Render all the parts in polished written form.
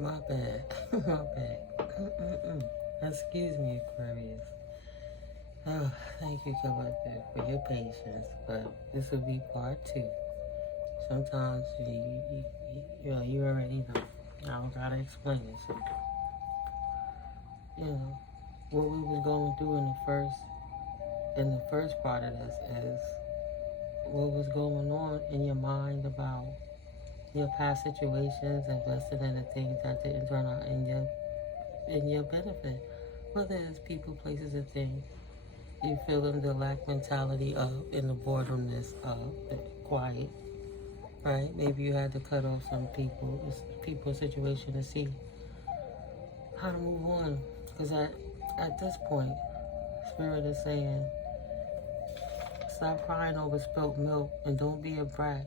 My bad. My bad. Excuse me, Aquarius. Oh, thank you, Collective, for your patience. But this will be part 2. Sometimes you already know. I don't gotta explain it. So, what we was going through in the first part of this is what was going on in your mind about your past situations, invested in the things that didn't turn out in your benefit. Whether it's people, places, or things. You feeling the lack mentality of, and the boredomness of, the quiet, right? Maybe you had to cut off some people situation to see how to move on. Because at this point, Spirit is saying, stop crying over spilt milk and don't be a brat.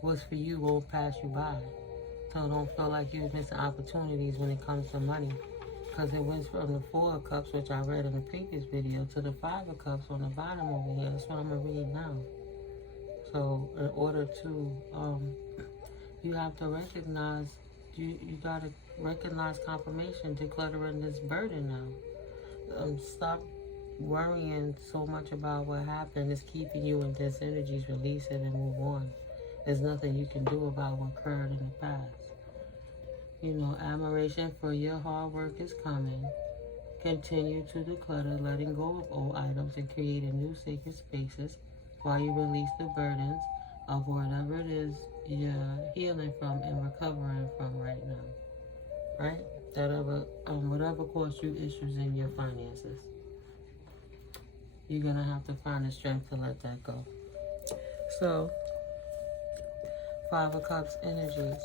What's for you won't pass you by. So don't feel like you're missing opportunities when it comes to money. Because it went from the 4 of Cups, which I read in the previous video, to the 5 of Cups on the bottom over here. That's what I'm going to read now. So in order to, you have to recognize, you got to recognize confirmation, decluttering this burden now. Stop worrying so much about what happened. It's keeping you in this energies. Release it and move on. There's nothing you can do about what occurred in the past. Admiration for your hard work is coming. Continue to declutter, letting go of old items and creating new sacred spaces while you release the burdens of whatever it is you're healing from and recovering from right now. Right? Whatever caused you issues in your finances. You're going to have to find the strength to let that go. So, 5 of Cups energies.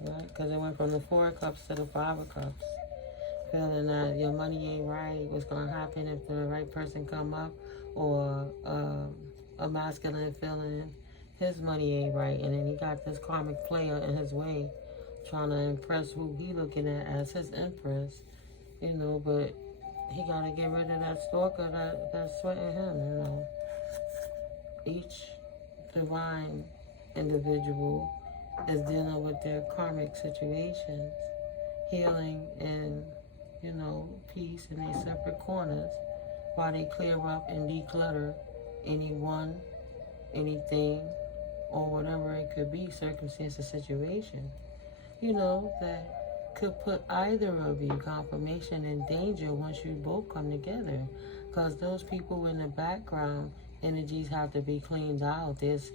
Right? Because it went from the 4 of Cups to the 5 of Cups. Feeling that your money ain't right, what's going to happen if the right person come up, or a masculine feeling his money ain't right, and then he got this karmic player in his way trying to impress who he looking at as his empress, but he got to get rid of that stalker that's sweating him, Each divine individual is dealing with their karmic situations, healing and, peace in their separate corners while they clear up and declutter anyone, anything, or whatever it could be, circumstance or situation, that could put either of you, confirmation, in danger once you both come together. Because those people in the background, energies have to be cleaned out. There's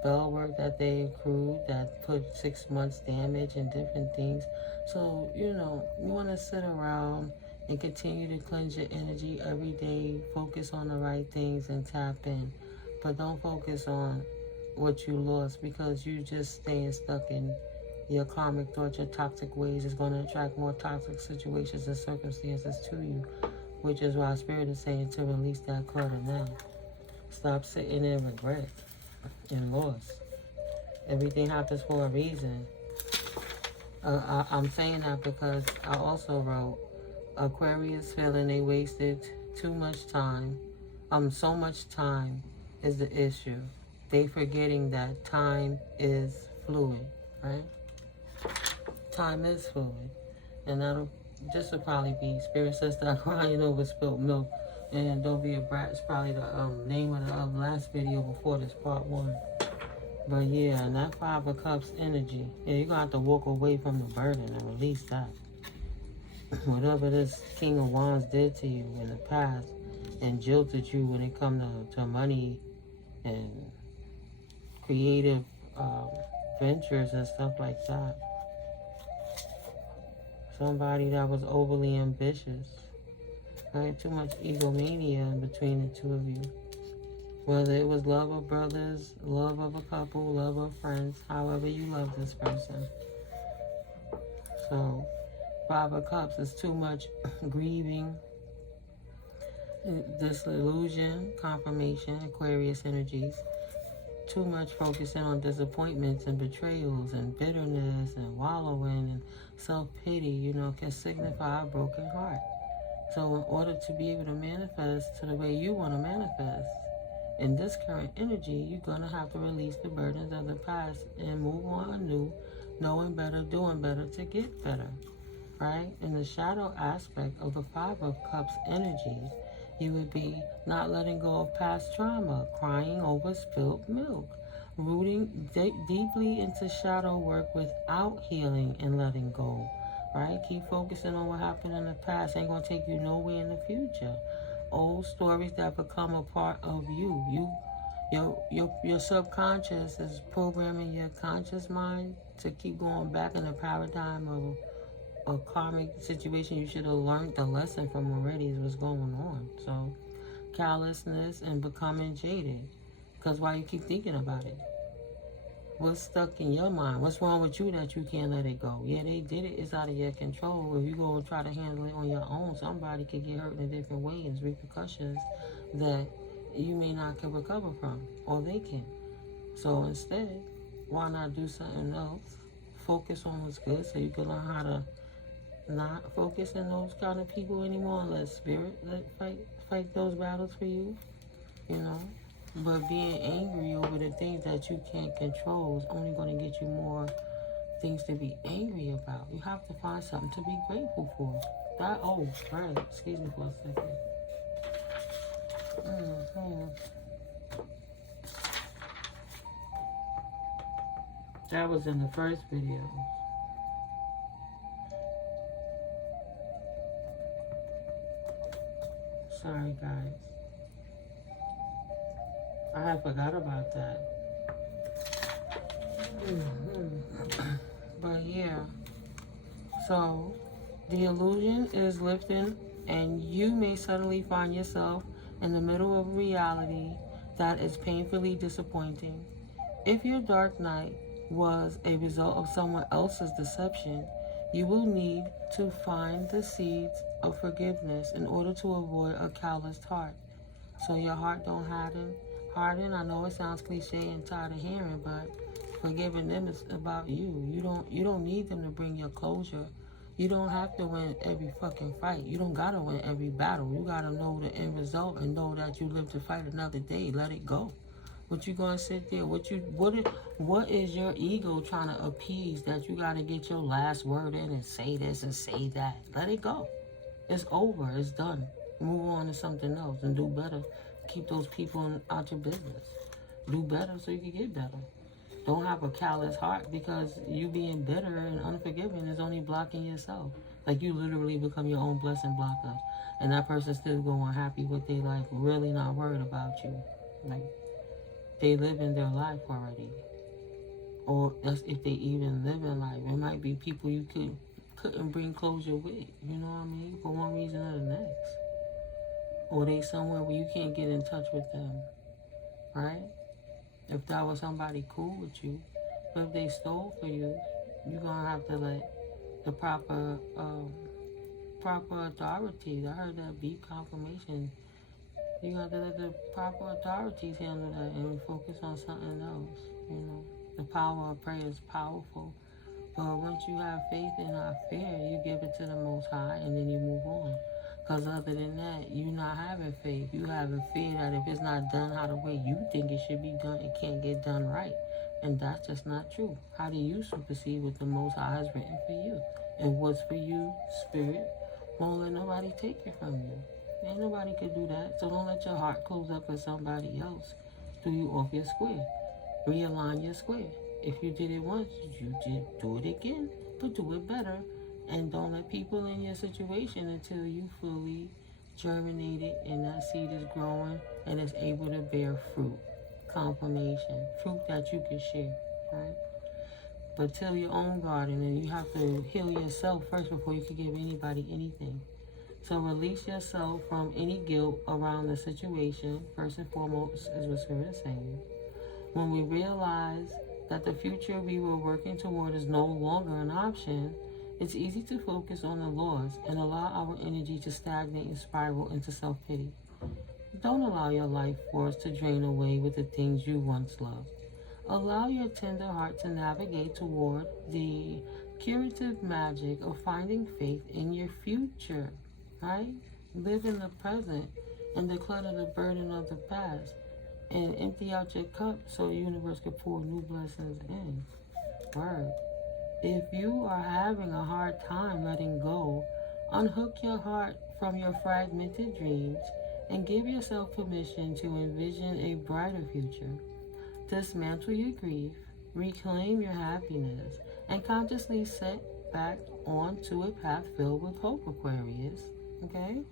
spell work that they accrued that put 6 months damage and different things. So, you want to sit around and continue to cleanse your energy every day. Focus on the right things and tap in. But don't focus on what you lost, because you just staying stuck in your karmic thoughts, your toxic ways is going to attract more toxic situations and circumstances to you, which is why Spirit is saying to release that clutter now. Stop sitting in regret and loss. Everything happens for a reason. I'm saying that because I also wrote, Aquarius feeling they wasted too much time. So much time is the issue. They forgetting that time is fluid, right? Time is fluid. And this will probably be Spirit says stop crying over spilled milk. And don't be a brat. It's probably the name of the last video before this, part 1. But yeah, and that 5 of Cups energy, you're going to have to walk away from the burden and release that. Whatever this King of Wands did to you in the past and jilted you when it comes to money and creative ventures and stuff like that. Somebody that was overly ambitious. Right? Too much egomania in between the two of you. Whether it was love of brothers, love of a couple, love of friends, however you love this person. So, 5 of Cups is too much grieving, disillusion, confirmation, Aquarius energies. Too much focusing on disappointments and betrayals and bitterness and wallowing and self-pity, can signify a broken heart. So in order to be able to manifest to the way you want to manifest, in this current energy, you're going to have to release the burdens of the past and move on anew knowing better, doing better to get better, right? In the shadow aspect of the Five of Cups energy, you would be not letting go of past trauma, crying over spilled milk, rooting deeply into shadow work without healing and letting go, right? Keep focusing on what happened in the past. Ain't gonna take you nowhere in the future. Old stories that become a part of you. Your subconscious is programming your conscious mind to keep going back in a paradigm of a karmic situation you should have learned the lesson from already is what's going on. So callousness and becoming jaded. Because why you keep thinking about it? What's stuck in your mind? What's wrong with you that you can't let it go? Yeah, they did it. It's out of your control. If you go and try to handle it on your own, somebody could get hurt in a different way. It's repercussions that you may not can recover from, or they can. So instead, why not do something else? Focus on what's good so you can learn how to not focus on those kind of people anymore and let spirit fight those battles for you, you know? But being angry over the things that you can't control is only going to get you more things to be angry about. You have to find something to be grateful for. Right, excuse me for a second. That was in the first video. Sorry, guys. I forgot about that. But yeah. So, the illusion is lifting, and you may suddenly find yourself in the middle of reality that is painfully disappointing. If your dark night was a result of someone else's deception, you will need to find the seeds of forgiveness in order to avoid a calloused heart. So your heart don't harden. I know it sounds cliche and tired of hearing, but forgiving them is about you. You don't need them to bring your closure. You don't have to win every fucking fight. You don't gotta win every battle. You gotta know the end result and know that you live to fight another day. Let it go. What you gonna sit there? What is your ego trying to appease that you gotta get your last word in and say this and say that? Let it go. It's over. It's done. Move on to something else and do better. Keep those people out your business. Do better so you can get better. Don't have a callous heart because you being bitter and unforgiving is only blocking yourself. Like you literally become your own blessing blocker. And that person's still going happy with their life, really not worried about you. Like they live in their life already. Or that's if they even live in life. It might be people you couldn't bring closure with, you know what I mean? For one reason or the next. Or they somewhere where you can't get in touch with them, right? If that was somebody cool with you, but if they stole for you, you're gonna have to let the proper authorities. I heard that beep confirmation. You have to let the proper authorities handle that and focus on something else. You know, the power of prayer is powerful, but once you have faith and not fear, you give it to the Most High, and then you move on. Because other than that, you not having faith. You having fear that if it's not done how the way you think it should be done, it can't get done right. And that's just not true. How do you supersede what the Most High has written for you? And what's for you, Spirit, won't let nobody take it from you. Ain't nobody could do that. So don't let your heart close up for somebody else. Throw you off your square. Realign your square. If you did it once, you did do it again, but do it better. And don't let people in your situation until you fully germinated and that seed is growing and is able to bear fruit. Confirmation. Fruit that you can share, right? But till your own garden, and you have to heal yourself first before you can give anybody anything. So release yourself from any guilt around the situation, first and foremost, is what Spirit is saying. When we realize that the future we were working toward is no longer an option, it's easy to focus on the loss and allow our energy to stagnate and spiral into self-pity. Don't allow your life force to drain away with the things you once loved. Allow your tender heart to navigate toward the curative magic of finding faith in your future, right? Live in the present and declutter the burden of the past and empty out your cup so the universe can pour new blessings in. Word. If you are having a hard time letting go, unhook your heart from your fragmented dreams and give yourself permission to envision a brighter future. Dismantle your grief, reclaim your happiness, and consciously set back onto a path filled with hope, Aquarius. Okay?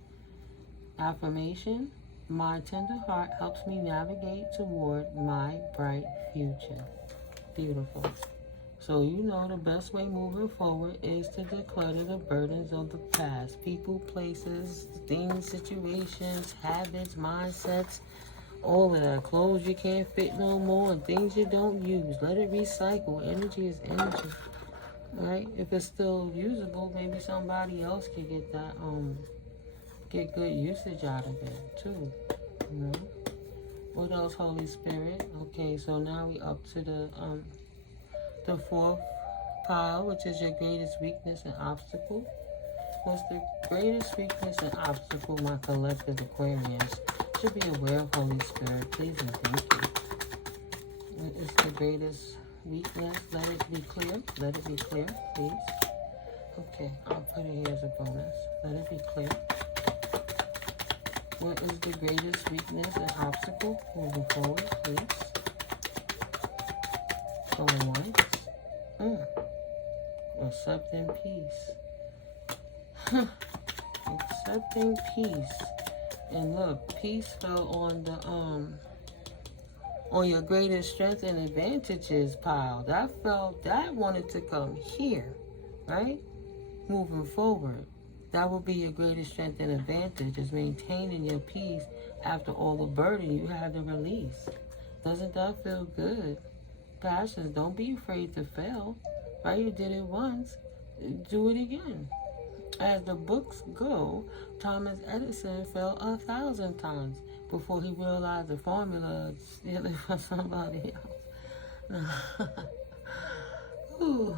Affirmation: my tender heart helps me navigate toward my bright future. Beautiful. So you know the best way moving forward is to declutter the burdens of the past. People, places, things, situations, habits, mindsets, all of that. Clothes you can't fit no more and things you don't use. Let it recycle. Energy is energy. Right? If it's still usable, maybe somebody else can get that, get good usage out of it too. You know? What else, Holy Spirit? Okay, so now we up to the fourth pile, which is your greatest weakness and obstacle. What's the greatest weakness and obstacle, my collective Aquarians should be aware of, Holy Spirit? Please and thank you. What is the greatest weakness? Let it be clear. Let it be clear, please. Okay, I'll put it here as a bonus. Let it be clear. What is the greatest weakness and obstacle moving forward, please? Going once. Accepting peace. Accepting peace. And look, peace fell on the on your greatest strength and advantages pile. That wanted to come here, right? Moving forward. That will be your greatest strength and advantage, is maintaining your peace after all the burden you had to release. Doesn't that feel good? Passions, don't be afraid to fail. Right? You did it once, do it again. As the books go, Thomas Edison fell 1,000 times before he realized the formula stealing from somebody else. Ooh,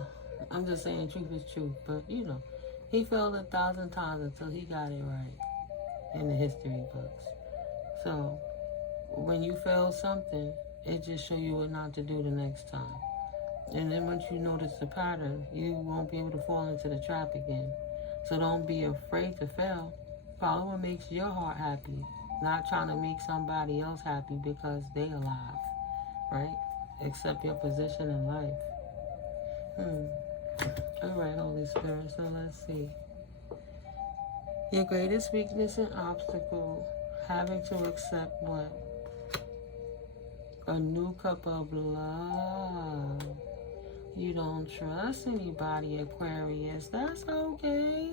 I'm just saying truth is truth, but you know, he failed 1,000 times until he got it right in the history books. So when you fail something, it just shows you what not to do the next time. And then once you notice the pattern, you won't be able to fall into the trap again. So don't be afraid to fail. Follow what makes your heart happy, not trying to make somebody else happy because they alive, right? Accept your position in life. All right, Holy Spirit, so let's see. Your greatest weakness and obstacle, having to accept what? A new cup of love. You don't trust anybody, Aquarius. That's okay.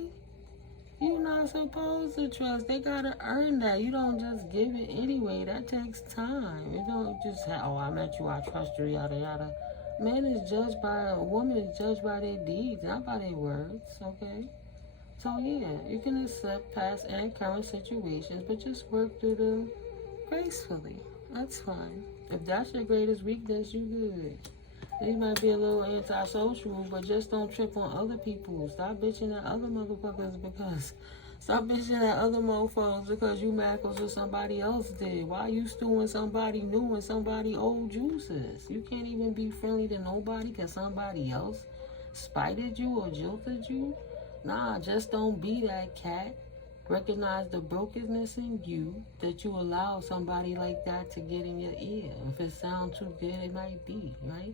You're not supposed to trust. They gotta earn that. You don't just give it anyway. That takes time. You don't just say, oh, I met you, I trust you, yada yada. Man is judged by, a woman is judged by their deeds, not by their words, okay? So yeah, you can accept past and current situations, but just work through them gracefully. That's fine. If that's your greatest weakness, you good. You might be a little antisocial, but just don't trip on other people. Stop bitching at other motherfuckers stop bitching at other mofos because you mad because what somebody else did. Why you stewing somebody new and somebody old juices? You can't even be friendly to nobody because somebody else spited you or jilted you. Nah, just don't be that cat. Recognize the brokenness in you that you allow somebody like that to get in your ear. If it sounds too good, it might be, right?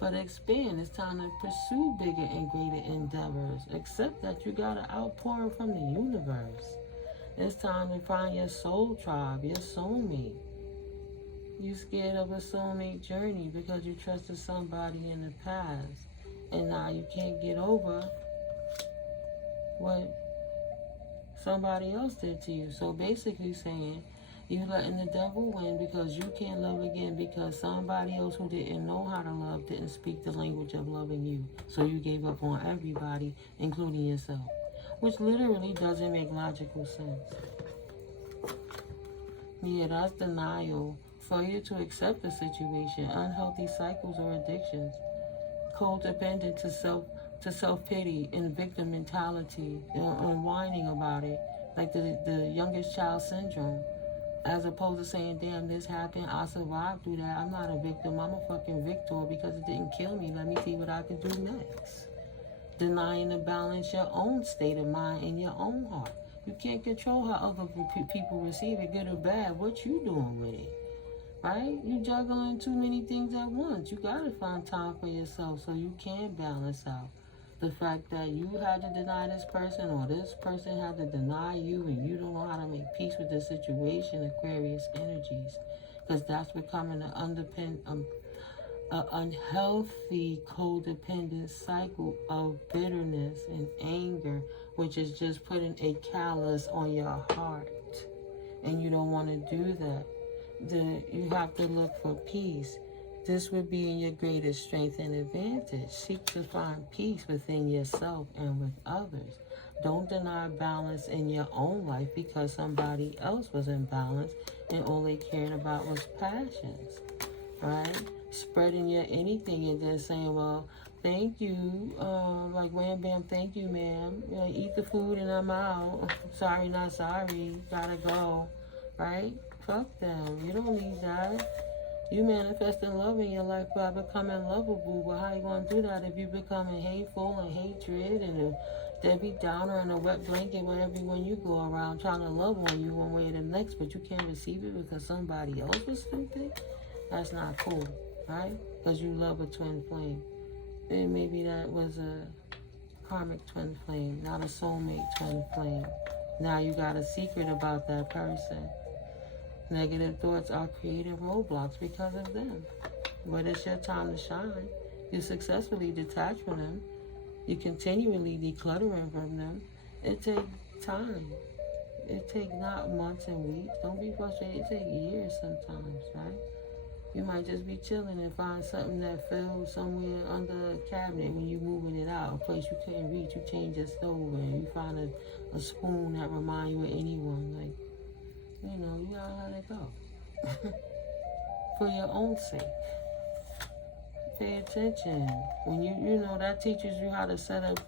But expand. It's time to pursue bigger and greater endeavors. Accept that you got an outpouring from the universe. It's time to find your soul tribe, your soulmate. You scared of a soulmate journey because you trusted somebody in the past. And now you can't get over what somebody else did to you. So basically saying, you letting the devil win because you can't love again because somebody else who didn't know how to love didn't speak the language of loving you. So you gave up on everybody, including yourself, which literally doesn't make logical sense. Yeah, that's denial. Failure to accept the situation, unhealthy cycles or addictions, codependent to self-pity and victim mentality, and whining about it, like the youngest child syndrome. As opposed to saying, damn, this happened, I survived through that. I'm not a victim, I'm a fucking victor because it didn't kill me. Let me see what I can do next. denying to balance your own state of mind and your own heart. You can't control how other people receive it, good or bad. What you doing with it, right? You juggling too many things at once. You gotta find time for yourself so you can balance out the fact that you had to deny this person or this person had to deny you, and you don't know how to make peace with the situation, Aquarius energies, because that's becoming an unhealthy codependent cycle of bitterness and anger, which is just putting a callus on your heart, and you don't want to do that. You have to look for peace. This would be in your greatest strength and advantage. Seek to find peace within yourself and with others. Don't deny balance in your own life because somebody else was in balance and all they cared about was passions, right? Spreading your anything and then saying, well, thank you, like wham bam, thank you, ma'am. You know, eat the food and I'm out. Sorry, not sorry. Gotta go, right? Fuck them. You don't need that. You manifesting love in your life by becoming lovable, but how you gonna do that if you becoming hateful and hatred and a Debbie Downer and a wet blanket where everyone you go around trying to love on you one way or the next, but you can't receive it because somebody else was stupid? That's not cool, right? Because you love a twin flame. And maybe that was a karmic twin flame, not a soulmate twin flame. Now you got a secret about that person. Negative thoughts are creating roadblocks because of them. But it's your time to shine. You successfully detach from them. You continually decluttering from them. It takes time. It takes not months and weeks. Don't be frustrated. It takes years sometimes, right? You might just be chilling and find something that fell somewhere under a cabinet when you moving it out, a place you couldn't reach. You change your stove and you find a spoon that remind you of anyone. Like, you know, you gotta let it go. For your own sake. Pay attention. When you know, that teaches you how to set up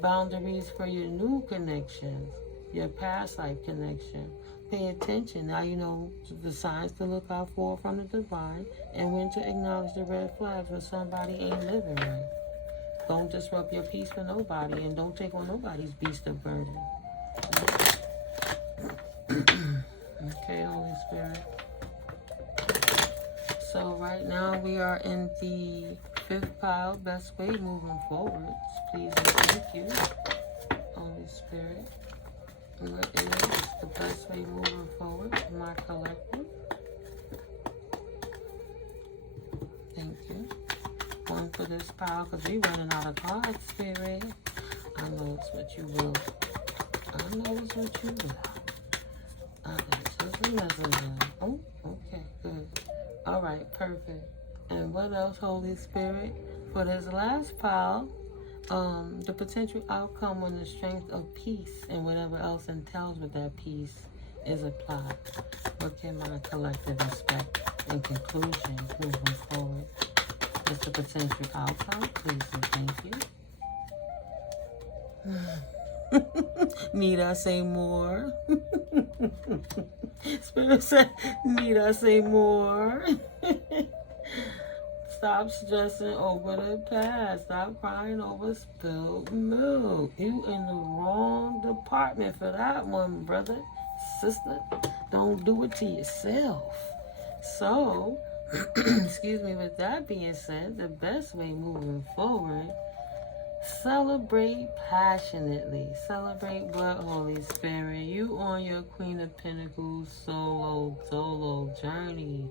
boundaries for your new connections, your past life connection. Pay attention. Now you know the signs to look out for from the divine and when to acknowledge the red flags when somebody ain't living right. Don't disrupt your peace for nobody and don't take on nobody's beast of burden. Okay, Holy Spirit. So right now we are in the 5th pile, best way moving forward. Please and thank you, Holy Spirit. What is the best way moving forward, my collective? Thank you. One for this pile because we're running out of cards, Spirit. I know it's what you will. I know it's what you will. Oh, okay, good. All right, perfect. And what else, Holy Spirit? For this last pile, the potential outcome when the strength of peace and whatever else entails with that peace is applied. What can my collective expect in conclusion moving forward? Is the potential outcome? Please and thank you. Need I say more? Spirit said, need I say more? Stop stressing over the past. Stop crying over spilled milk. You in the wrong department for that one, brother, sister. Don't do it to yourself. So, excuse me, with that being said, the best way moving forward, celebrate passionately. Celebrate what, Holy Spirit? You on your Queen of Pentacles solo journey.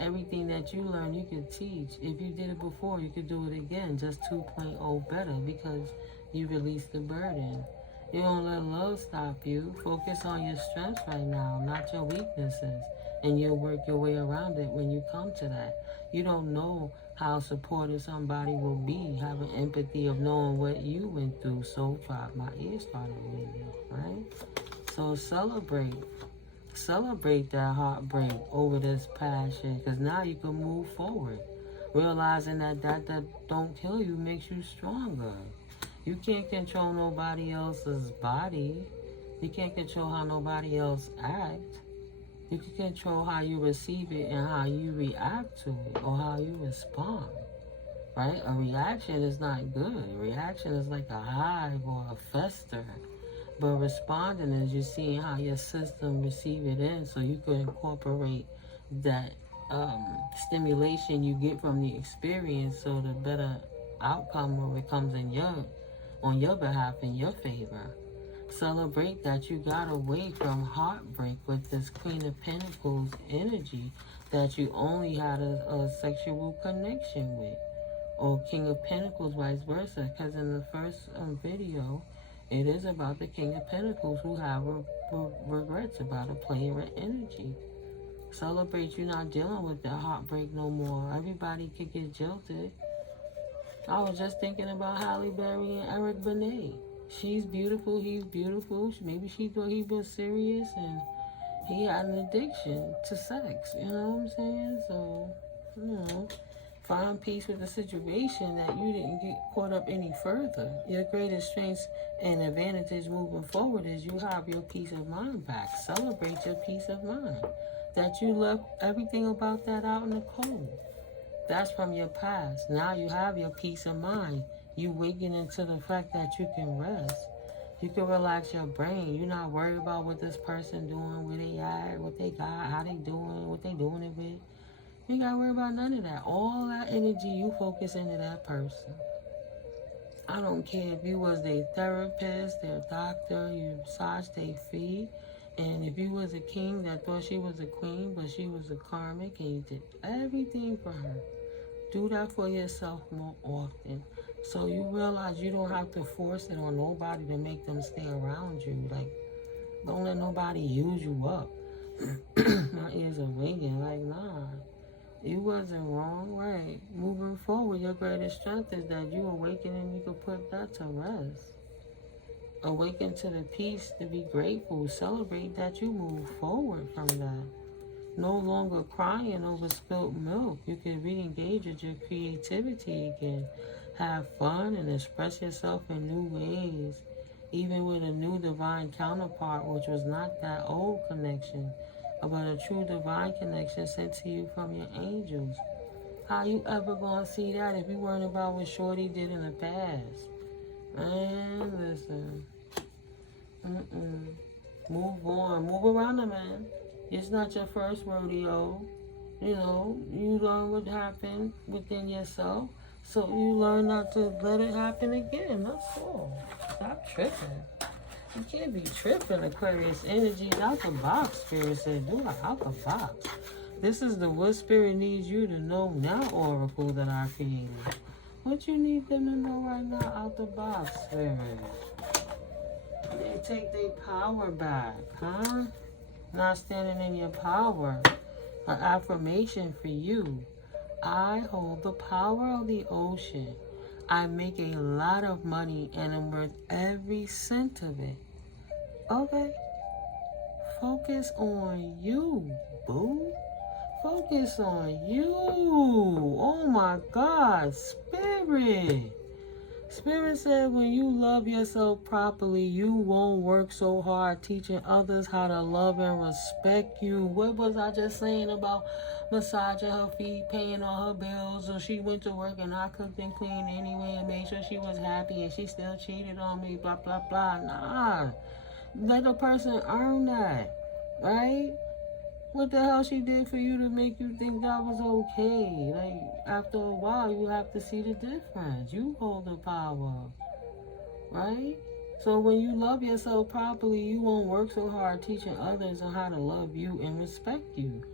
Everything that you learn, you can teach. If you did it before, you could do it again, just 2.0 better because you released the burden. You don't let love stop you. Focus on your strengths right now, not your weaknesses. And you'll work your way around it when you come to that. You don't know how supportive somebody will be, having empathy of knowing what you went through. So far, my ears started ringing, right? So celebrate that heartbreak over this passion, because now you can move forward. Realizing that don't kill you makes you stronger. You can't control nobody else's body. You can't control how nobody else acts. You can control how you receive it and how you react to it or how you respond. right? A reaction is not good. A reaction is like a hive or a fester. But responding is you're seeing how your system receive it in, so you can incorporate that stimulation you get from the experience, so the better outcome of it comes on your behalf, in your favor. Celebrate that you got away from heartbreak with this Queen of Pentacles energy that you only had a sexual connection with, or King of Pentacles, vice versa. Because in the first video, it is about the King of Pentacles who have regrets about a player energy. Celebrate you not dealing with that heartbreak no more. Everybody could get jilted. I was just thinking about Halle Berry and Eric Benet. She's beautiful, he's beautiful. Maybe she thought he was serious and he had an addiction to sex. You know what I'm saying? So, find peace with the situation that you didn't get caught up any further. Your greatest strengths and advantage moving forward is you have your peace of mind back. Celebrate your peace of mind. That you left everything about that out in the cold. That's from your past. Now you have your peace of mind. You waking into the fact that you can rest. You can relax your brain. You're not worried about what this person doing, where they at, what they got, how they doing, what they doing it with. You ain't got to worry about none of that. All that energy, you focus into that person. I don't care if you was their therapist, their doctor, you massaged their feet. And if you was a king that thought she was a queen, but she was a karmic, and you did everything for her, do that for yourself more often. So you realize you don't have to force it on nobody to make them stay around you. Like, don't let nobody use you up. My ears are ringing. Like, nah, you wasn't wrong, right? Moving forward, your greatest strength is that you awaken and you can put that to rest. Awaken to the peace, to be grateful. Celebrate that you move forward from that. No longer crying over spilt milk. You can re-engage with your creativity again. Have fun and express yourself in new ways. Even with a new divine counterpart, which was not that old connection, but a true divine connection sent to you from your angels. How you ever gonna see that if you weren't about what Shorty did in the past? Man, listen. Move on. Move around the man. It's not your first rodeo. You know, you learn what happened within yourself. So you learn not to let it happen again. That's all. Stop tripping. You can't be tripping, Aquarius energy. Out the box, Spirit said. Do it out the box. This is the what Spirit needs you to know now, Oracle, that I created. What you need them to know right now, out the box, Spirit? They take their power back, huh? Not standing in your power. An affirmation for you. I hold the power of the ocean. I make a lot of money and I'm worth every cent of it. Okay. Focus on you, boo. Focus on you. Oh my God, Spirit. Spirit said when you love yourself properly, you won't work so hard teaching others how to love and respect you. What was I just saying about massaging her feet, paying all her bills, or she went to work and I cooked and cleaned anyway and made sure she was happy and she still cheated on me, blah, blah, blah. Nah. Let the person earn that, right? What the hell she did for you to make you think that was okay? Like, after a while, you have to see the difference. You hold the power, right? So when you love yourself properly, you won't work so hard teaching others on how to love you and respect you.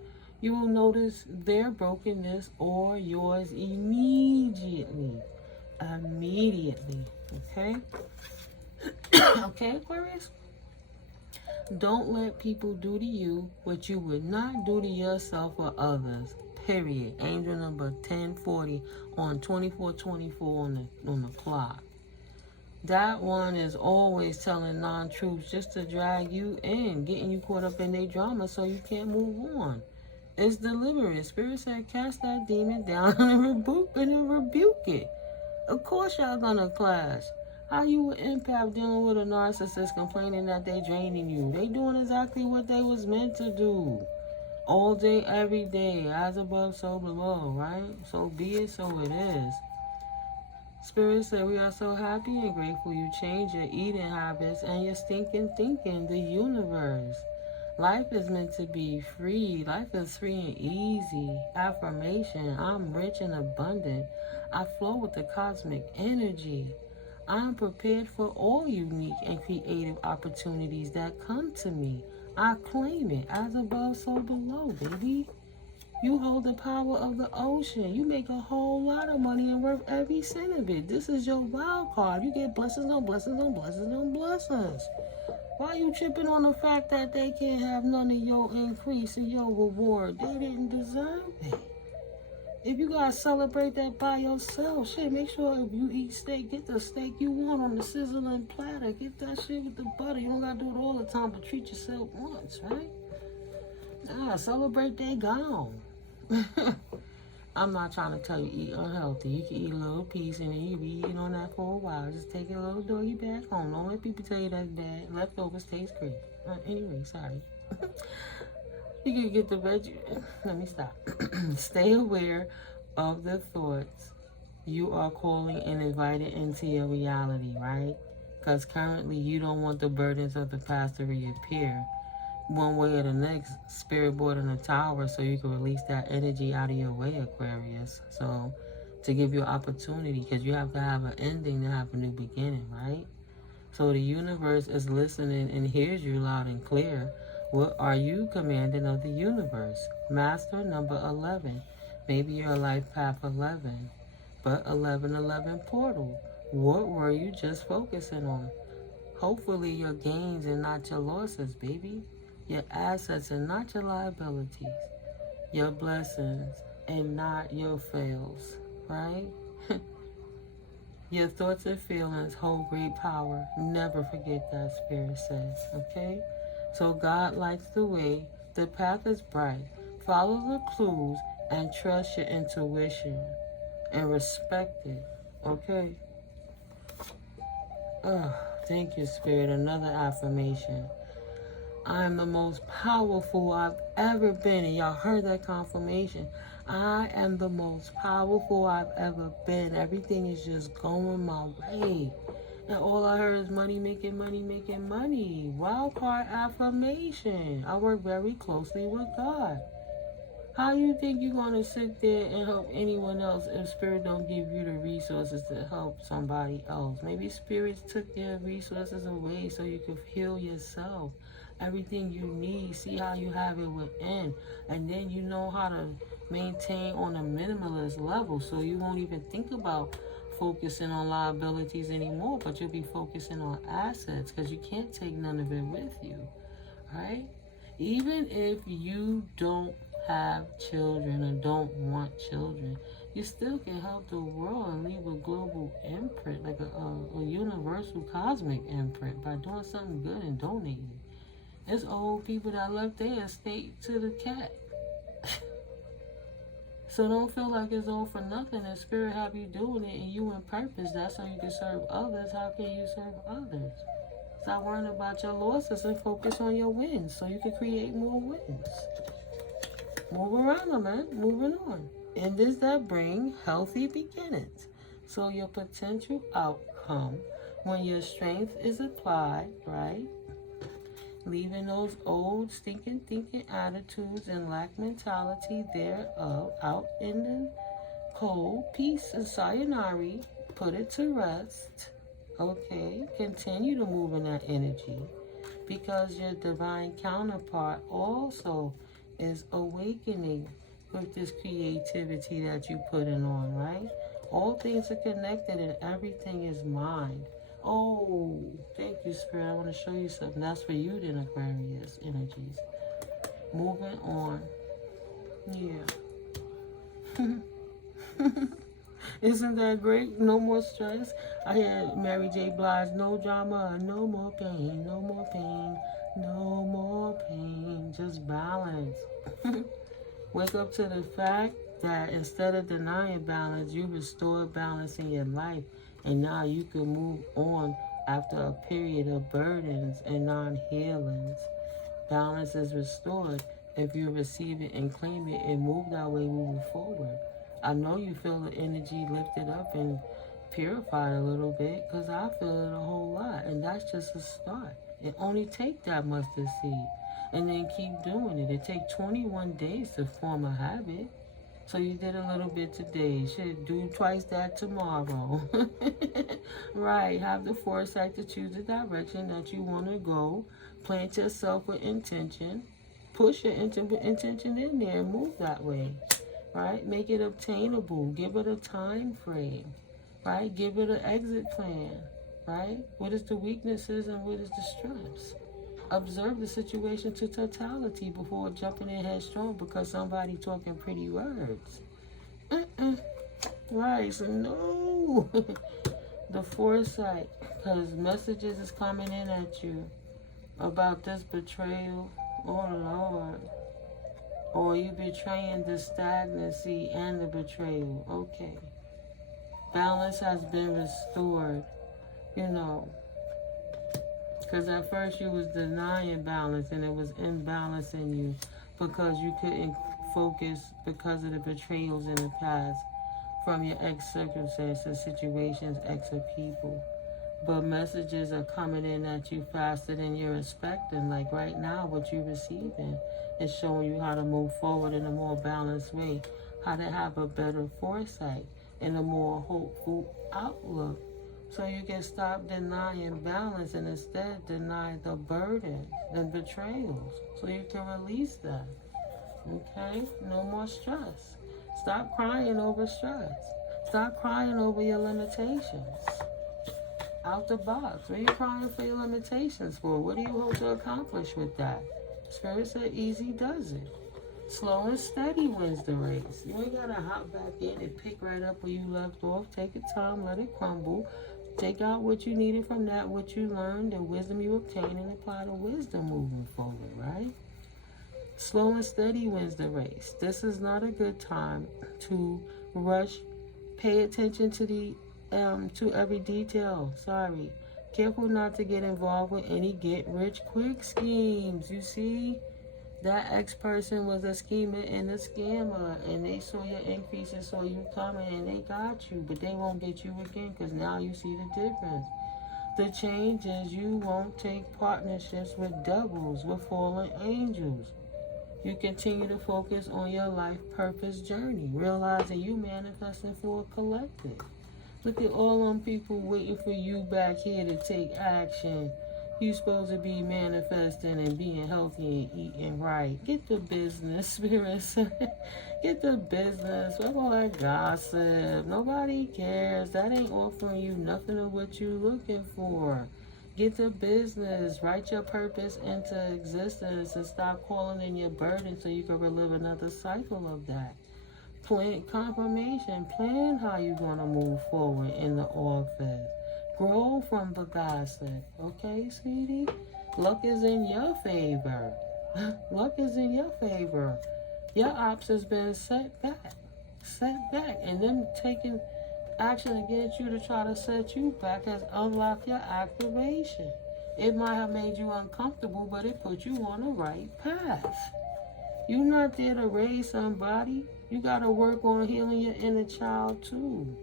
You will notice their brokenness or yours immediately. Immediately, okay? Okay, Aquarius? Don't let people do to you what you would not do to yourself or others. Period. Angel number 1040 on 2424 on the clock. That one is always telling non-truths just to drag you in, getting you caught up in their drama so you can't move on. It's deliberate. Spirit said cast that demon down and rebuke it. Of course y'all gonna clash. How you an empath dealing with a narcissist complaining that they draining you? They doing exactly what they was meant to do. All day, every day. As above, so below, right? So be it, so it is. Spirit said, we are so happy and grateful you changed your eating habits and your stinking thinking. The universe. Life is meant to be free. Life is free and easy. Affirmation. I'm rich and abundant. I flow with the cosmic energy. I'm prepared for all unique and creative opportunities that come to me. I claim it. As above, so below, baby. You hold the power of the ocean. You make a whole lot of money and worth every cent of it. This is your wild card. You get blessings on blessings on blessings on blessings. Why you tripping on the fact that they can't have none of your increase and your reward? They didn't deserve it. If you gotta celebrate that by yourself, shit, make sure if you eat steak, get the steak you want on the sizzling platter. Get that shit with the butter. You don't gotta do it all the time, but treat yourself once, right? Nah, celebrate they gone. I'm not trying to tell you eat unhealthy. You can eat a little piece and then you be eating on that for a while. Just take a little doggy back home. Don't let people tell you that's bad. Leftovers taste great. Anyway, sorry. You can get the veggie. Let me stop. Stay aware of the thoughts you are calling and inviting into your reality, right? Because currently you don't want the burdens of the past to reappear. One way or the next, spirit board in the tower so you can release that energy out of your way, Aquarius. So to give you an opportunity, because you have to have an ending to have a new beginning, right? So the universe is listening and hears you loud and clear. What are you commanding of the universe? Master number 11. Maybe your life path 11. But 1111 portal. What were you just focusing on? Hopefully your gains and not your losses, baby. Your assets and not your liabilities. Your blessings and not your fails, right? Your thoughts and feelings hold great power. Never forget that, Spirit says, okay? So God lights the way. The path is bright. Follow the clues and trust your intuition and respect it, okay? Thank you, Spirit. Another affirmation. I am the most powerful I've ever been. And y'all heard that confirmation. I am the most powerful I've ever been. Everything is just going my way. And all I heard is money making money making money. Wild card affirmation. I work very closely with God. How you think you're going to sit there and help anyone else if Spirit don't give you the resources to help somebody else? Maybe spirits took their resources away so you could heal yourself. Everything you need, see how you have it within. And then you know how to maintain on a minimalist level so you won't even think about focusing on liabilities anymore, but you'll be focusing on assets because you can't take none of it with you, right? Even if you don't have children or don't want children, you still can help the world and leave a global imprint, like a universal cosmic imprint by doing something good and donating. There's old people that left their estate to the cat. So don't feel like it's all for nothing. And Spirit have you doing it and you in purpose. That's how you can serve others. How can you serve others? Stop worrying about your losses and focus on your wins so you can create more wins. Move around them, man. Moving on. And this that bring healthy beginnings. So your potential outcome when your strength is applied, right? Leaving those old stinking thinking attitudes and lack mentality thereof out in the cold, peace and sayonara. Put it to rest. Okay, continue to move in that energy because your divine counterpart also is awakening with this creativity that you putting on, right? All things are connected and everything is mind. Oh, thank you, Spirit. I want to show you something. That's for you then, Aquarius energies. Moving on. Yeah. Isn't that great? No more stress. I had Mary J. Blige, no drama, no more pain, no more pain, no more pain. Just balance. Wake up to the fact that instead of denying balance, you restored balance in your life. And now you can move on after a period of burdens and non-healings. Balance is restored if you receive it and claim it and move that way moving forward. I know you feel the energy lifted up and purified a little bit, because I feel it a whole lot, and that's just a start. It only take that mustard seed, and then keep doing it. It take 21 days to form a habit. So you did a little bit today. Should do twice that tomorrow. Right. Have the foresight to choose the direction that you want to go. Plant yourself with intention. Push your intention in there and move that way. Right. Make it obtainable. Give it a time frame. Right. Give it an exit plan. Right. What is the weaknesses and what is the strengths? Observe the situation to totality before jumping in headstrong because somebody talking pretty words. Right, so no. The foresight, because messages is coming in at you about this betrayal. Oh, Lord. Or you betraying the stagnancy and the betrayal. Okay. Balance has been restored, you know. Because at first you was denying balance and it was imbalancing you because you couldn't focus because of the betrayals in the past from your ex-circumstances, situations, ex or people. But messages are coming in at you faster than you're expecting. Like right now, what you're receiving is showing you how to move forward in a more balanced way, how to have a better foresight and a more hopeful outlook. So you can stop denying balance and instead deny the burden and betrayals. So you can release that. Okay? No more stress. Stop crying over stress. Stop crying over your limitations. Out the box. What are you crying for your limitations for? What do you hope to accomplish with that? Spirit said easy does it. Slow and steady wins the race. You ain't gotta hop back in and pick right up where you left off. Take your time, let it crumble. Take out what you needed from that, what you learned, and wisdom you obtained, and apply the wisdom moving forward, right? Slow and steady wins the race. This is not a good time to rush. Pay attention to every detail. Sorry. Careful not to get involved with any get-rich-quick schemes. You see? That ex-person was a schemer and a scammer, and they saw your increase and saw you coming, and they got you, but they won't get you again because now you see the difference. The change is you won't take partnerships with devils, with fallen angels. You continue to focus on your life purpose journey, realizing you manifesting for a collective. Look at all them people waiting for you back here to take action. You supposed to be manifesting and being healthy and eating right. Get the business, spirits. Get the business. What all that gossip? Nobody cares. That ain't offering you nothing of what you looking for. Get the business. Write your purpose into existence and stop calling in your burden so you can relive another cycle of that. Plan confirmation. Plan how you're going to move forward in the office. Grow from the gossip, okay, sweetie? Luck is in your favor. Luck is in your favor. Your ops has been set back, and them taking action against you to try to set you back has unlocked your activation. It might have made you uncomfortable, but it put you on the right path. You're not there to raise somebody. You got to work on healing your inner child, too.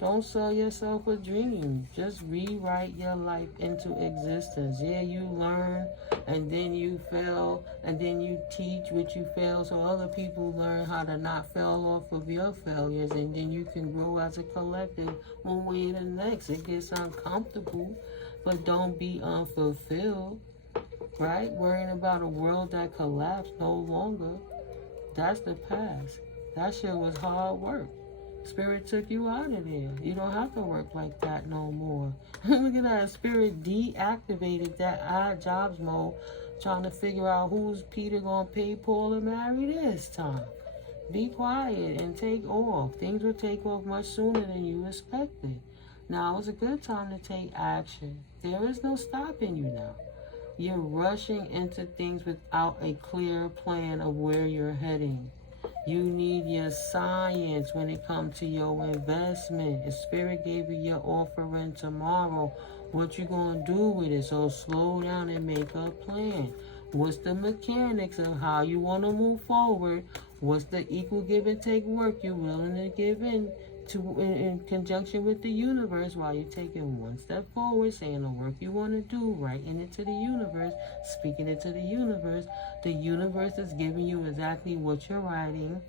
Don't sell yourself a dream. Just rewrite your life into existence. Yeah, you learn, and then you fail, and then you teach what you fail so other people learn how to not fail off of your failures, and then you can grow as a collective one way or the next. It gets uncomfortable, but don't be unfulfilled, right? Worrying about a world that collapsed no longer. That's the past. That shit was hard work. Spirit took you out of there. You don't have to work like that no more. Look at that. Spirit deactivated that odd jobs mode, trying to figure out who's Peter going to pay Paul and marry this time. Be quiet and take off. Things will take off much sooner than you expected. Now is a good time to take action. There is no stopping you now. You're rushing into things without a clear plan of where you're heading. You need your science when it comes to your investment. If Spirit gave you your offering tomorrow, what you going to do with it? So slow down and make a plan. What's the mechanics of how you want to move forward? What's the equal give and take work you're willing to give in in conjunction with the universe, while you're taking one step forward, saying the work you want to do, writing it to the universe, speaking it to the universe is giving you exactly what you're writing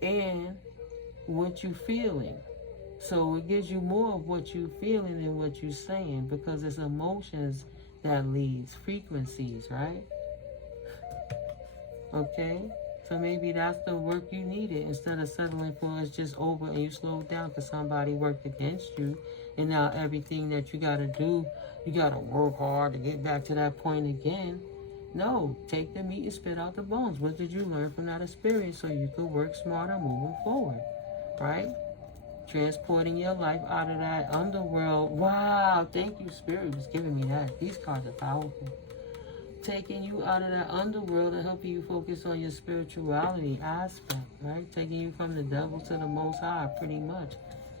and what you're feeling. So it gives you more of what you're feeling than what you're saying, because it's emotions that leads, frequencies, right? Okay? So maybe that's the work you needed, instead of settling for it's just over and you slow down because somebody worked against you, and now everything that you got to do, you got to work hard to get back to that point again. No, take the meat and spit out the bones. What did you learn from that experience so you could work smarter moving forward, right? Transporting your life out of that underworld. Wow, thank you, Spirit was giving me that. These cards are powerful. Taking you out of that underworld and helping you focus on your spirituality aspect, right? Taking you from the devil to the Most High, pretty much.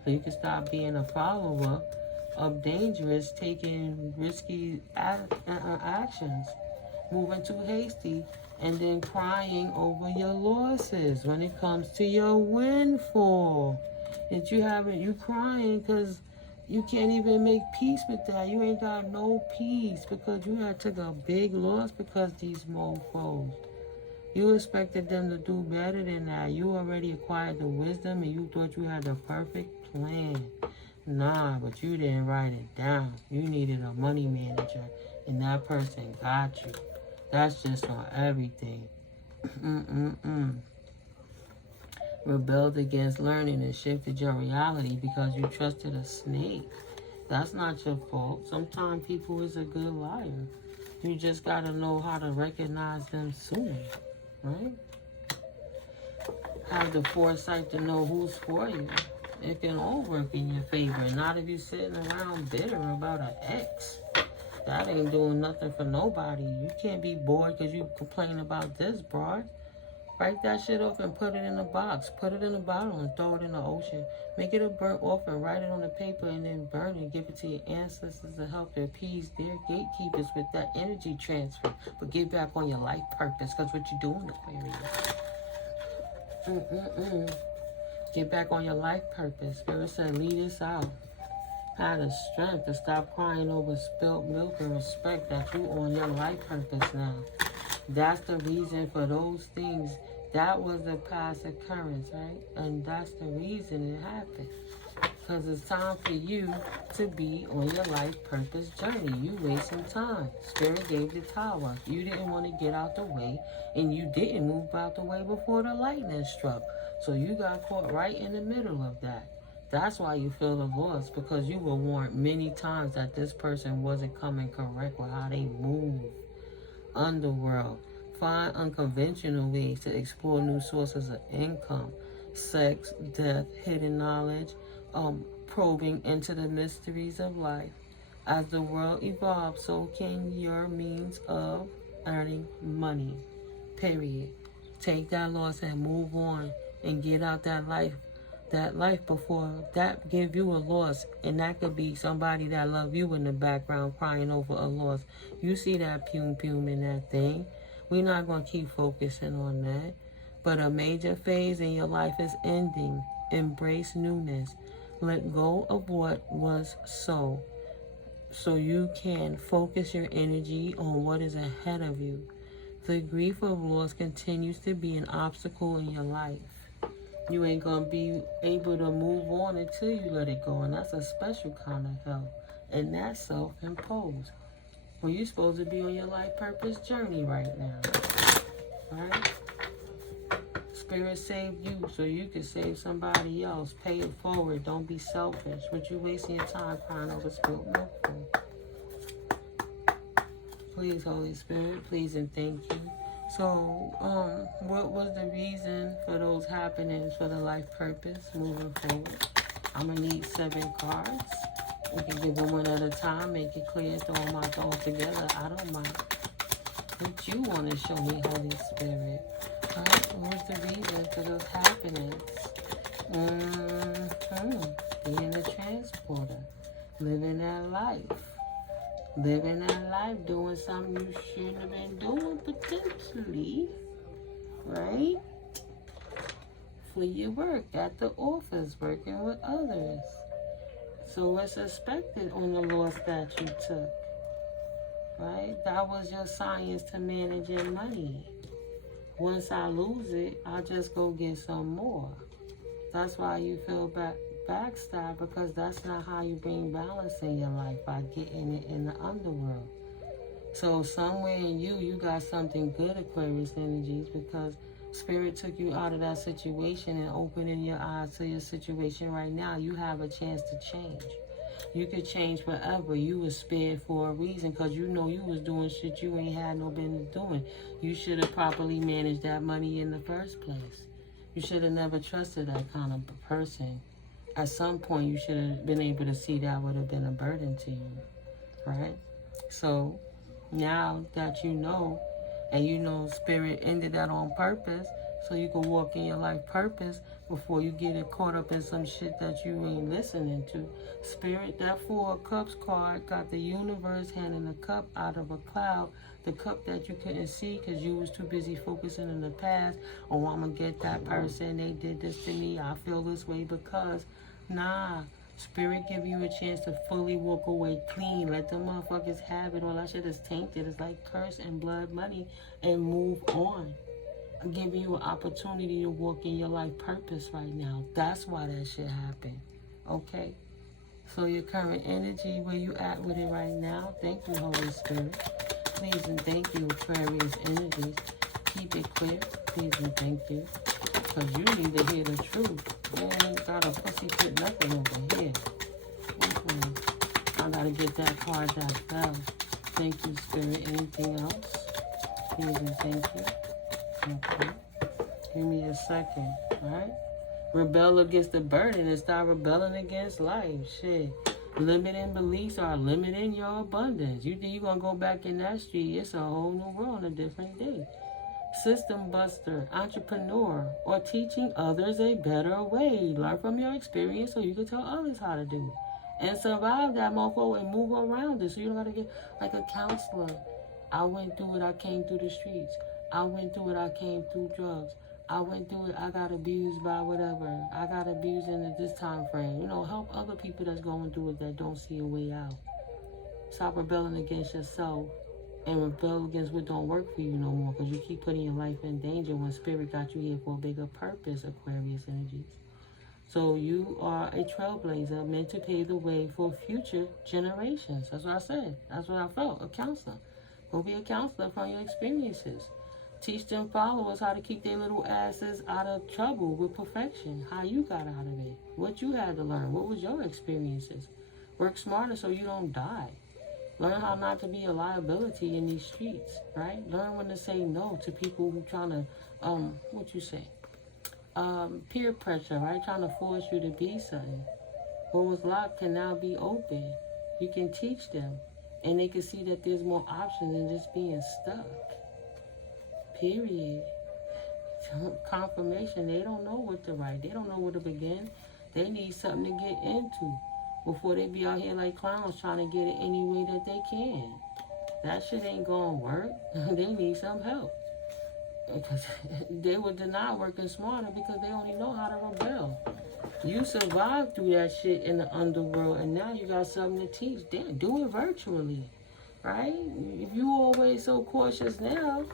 So you can stop being a follower of dangerous, taking risky actions, moving too hasty, and then crying over your losses when it comes to your windfall. That you crying because you can't even make peace with that. You ain't got no peace because you had took a big loss because these mofos. You expected them to do better than that. You already acquired the wisdom and you thought you had the perfect plan. Nah, but you didn't write it down. You needed a money manager and that person got you. That's just on everything. Rebelled against learning and shifted your reality because you trusted a snake. That's not your fault. Sometimes people is a good liar. You just got to know how to recognize them soon, right? Have the foresight to know who's for you. It can all work in your favor. Not if you're sitting around bitter about an ex. That ain't doing nothing for nobody. You can't be bored because you complain about this, broad. Write that shit off and put it in a box. Put it in a bottle and throw it in the ocean. Make it a burnt off and write it on the paper and then burn it and give it to your ancestors to help appease their gatekeepers with that energy transfer. But get back on your life purpose, because what you doing, Aquarius. Get back on your life purpose. Spirit said, lead us out. Have the strength to stop crying over spilt milk and respect that you on your life purpose now. That's the reason for those things. That was a past occurrence, right? And that's the reason it happened. Because it's time for you to be on your life purpose journey. You wasting time. Spirit gave the tower. You didn't want to get out the way, and you didn't move out the way before the lightning struck. So you got caught right in the middle of that. That's why you feel the loss, because you were warned many times that this person wasn't coming correct with how they move. Underworld. Find unconventional ways to explore new sources of income. Sex, death, hidden knowledge, probing into the mysteries of life. As the world evolves, so can your means of earning money. Period. Take that loss and move on and get out that life before that give you a loss. And that could be somebody that love you in the background crying over a loss. You see that pum in that thing. We're not going to keep focusing on that. But a major phase in your life is ending. Embrace newness. Let go of what was so you can focus your energy on what is ahead of you. The grief of loss continues to be an obstacle in your life. You ain't going to be able to move on until you let it go. And that's a special kind of help. And that's self-imposed. Well, you're supposed to be on your life purpose journey right now. Right? Spirit saved you so you can save somebody else. Pay it forward. Don't be selfish. What you wasting your time crying over spilled milk for? Please, Holy Spirit, please and thank you. So, what was the reason for those happenings for the life purpose moving forward? I'm going to need 7 cards. We can give them one at a time, make it clear, throw them out all together. I don't mind. What you want to show me, Holy Spirit? Right? What's the reason for those happenings? Being a transporter. Living that life. Living that life, doing something you shouldn't have been doing, potentially. Right? where you work, at the office, working with others. So it's expected on the loss that you took, right? That was your science to manage your money. Once I lose it, I'll just go get some more. That's why you feel backstab, because that's not how you bring balance in your life, by getting it in the underworld. So somewhere in you got something good, Aquarius energies, because Spirit took you out of that situation and opening your eyes to your situation right now. You have a chance to change. You could change forever. You was spared for a reason, because you know you was doing shit you ain't had no business doing. You should have properly managed that money in the first place. You should have never trusted that kind of person. At some point, you should have been able to see that would have been a burden to you, right? So now that you know, and you know Spirit ended that on purpose, so you can walk in your life purpose before you get it caught up in some shit that you ain't listening to. Spirit, that 4 of Cups card got the universe handing a cup out of a cloud, the cup that you couldn't see because you was too busy focusing in the past. Oh, I'm gonna get that person, they did this to me, I feel this way because. Nah, Spirit give you a chance to fully walk away clean. Let them motherfuckers have it. All that shit is tainted. It's like curse and blood money, and move on. I'm giving you an opportunity to walk in your life purpose right now. That's why that shit happened. Okay? So your current energy, where you at with it right now, thank you, Holy Spirit. Please and thank you, Aquarius energies. Keep it clear. Please and thank you. Because you need to hear the truth. Man, ain't got a pussy fit nothing over here. I gotta get that card that fell. Thank you, Spirit. Anything else? Please and thank you. Okay. Give me a second, alright? Rebel against the burden and start rebelling against life. Shit. Limiting beliefs are limiting your abundance. You think you're gonna go back in that street, it's a whole new world on a different day. System buster, entrepreneur, or teaching others a better way. Learn from your experience so you can tell others how to do it. And survive that mofo and move around it. So you don't gotta get like a counselor. I went through it, I came through the streets. I went through it, I came through drugs. I went through it, I got abused by whatever. I got abused in this time frame. You know, help other people that's going through it that don't see a way out. Stop rebelling against yourself. And rebel against what don't work for you no more, because you keep putting your life in danger when Spirit got you here for a bigger purpose, Aquarius energies. So you are a trailblazer meant to pave the way for future generations. That's what I said. That's what I felt. A counselor. Go be a counselor from your experiences. Teach them followers how to keep their little asses out of trouble with perfection. How you got out of it. What you had to learn. What was your experiences. Work smarter so you don't die. Learn how not to be a liability in these streets, right? Learn when to say no to people who trying to, peer pressure, right? Trying to force you to be something. What was locked can now be open. You can teach them, and they can see that there's more options than just being stuck. Period. Confirmation, they don't know what to write. They don't know where to begin. They need something to get into before they be out here like clowns trying to get it any way that they can. That shit ain't gonna work. They need some help. Because they would deny working smarter because they only know how to rebel. You survived through that shit in the underworld, and now you got something to teach. Damn, do it virtually, right? If you always so cautious now,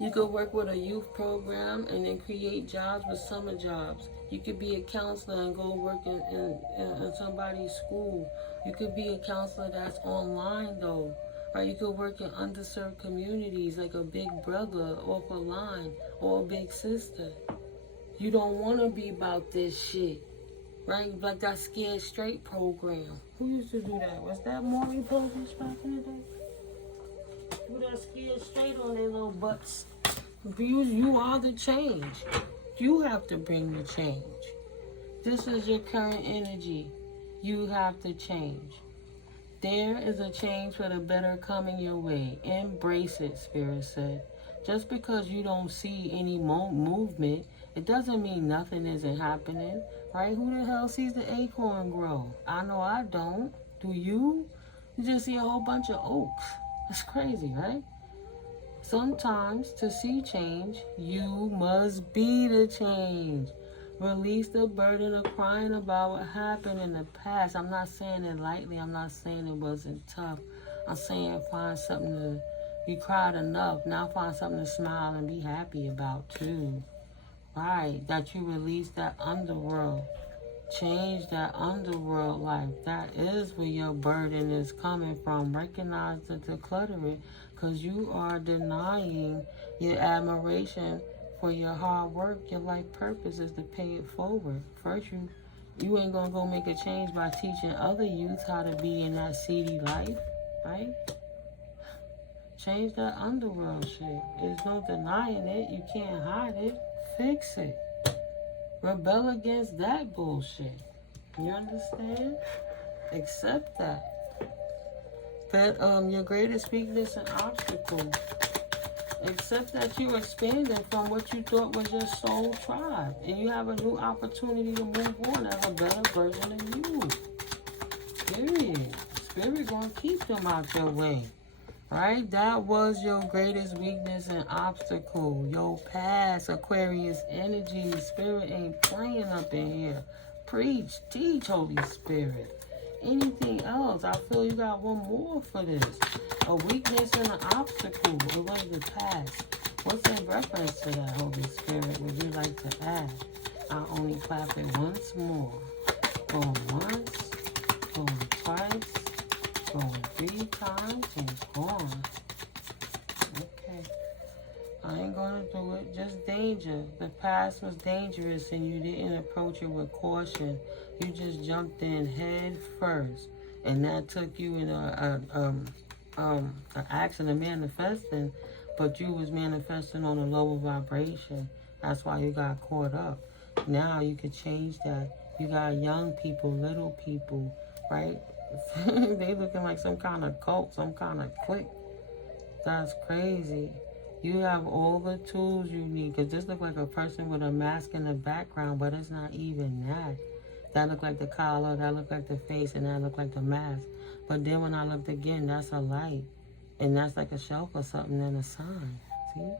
you could work with a youth program and then create jobs with summer jobs. You could be a counselor and go work in somebody's school. You could be a counselor that's online though. Right? You could work in underserved communities like a big brother off a line or a big sister. You don't want to be about this shit. Right? Like that Scared Straight program. Who used to do that? Was that Maury Povich back in the day? Who that Scared Straight on their little butts? You are the change. You have to bring the change. This is your current energy. You have to change. There is a change for the better coming your way. Embrace it, Spirit said. Just because you don't see any movement, it doesn't mean nothing isn't happening. Right? Who the hell sees the acorn grow? I know I don't. Do you? You just see a whole bunch of oaks. It's crazy, right? Sometimes to see change, you must be the change. Release the burden of crying about what happened in the past. I'm not saying it lightly. I'm not saying it wasn't tough. I'm saying find something to, you cried enough. Now find something to smile and be happy about too. Right, that you release that underworld. Change that underworld life. That is where your burden is coming from. Recognize the decluttering, because you are denying your admiration for your hard work. Your life purpose is to pay it forward. First, you ain't gonna go make a change by teaching other youth how to be in that seedy life, right? Change that underworld shit. There's no denying it. You can't hide it. Fix it. Rebel against that bullshit. You understand? Accept that. That your greatest weakness and obstacle. Accept that you're expanding from what you thought was your soul tribe. And you have a new opportunity to move on as a better version of you. Period. Spirit gonna keep them out your way. Right? That was your greatest weakness and obstacle. Your past, Aquarius energy. Spirit ain't playing up in here. Preach, teach, Holy Spirit. Anything else? I feel you got one more for this. A weakness and an obstacle. It was the past. What's in reference to that, Holy Spirit, would you like to add? I'll only clap it once more. Going once, going twice, going 3 times, and gone. Okay. I ain't gonna do it. Just danger. The past was dangerous and you didn't approach it with caution. You just jumped in head first. And that took you in an action of manifesting, but you was manifesting on a lower vibration. That's why you got caught up. Now you could change that. You got young people, little people, right? They looking like some kind of cult, some kind of clique. That's crazy. You have all the tools you need, because this look like a person with a mask in the background, but it's not even that. That look like the collar, that look like the face, and that look like the mask. But then when I looked again, that's a light. And that's like a shelf or something and a sign. See?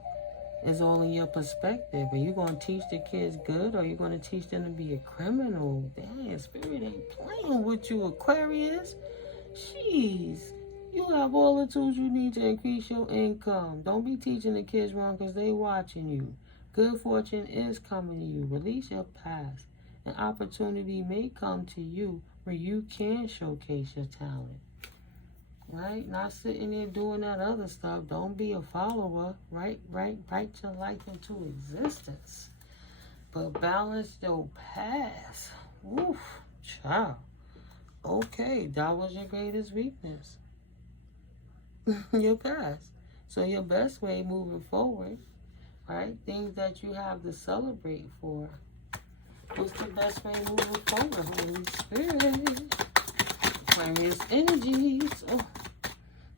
It's all in your perspective. Are you going to teach the kids good, or are you going to teach them to be a criminal? Damn, Spirit ain't playing with you, Aquarius. Jeez. You have all the tools you need to increase your income. Don't be teaching the kids wrong, because they watching you. Good fortune is coming to you. Release your past. An opportunity may come to you where you can showcase your talent. Right? Not sitting there doing that other stuff. Don't be a follower. Write your life into existence. But balance your past. Oof, child. Okay, that was your greatest weakness. Your past. So your best way moving forward, right? Things that you have to celebrate for. What's the best way moving forward, Holy Spirit? Aquarius energies. Oh,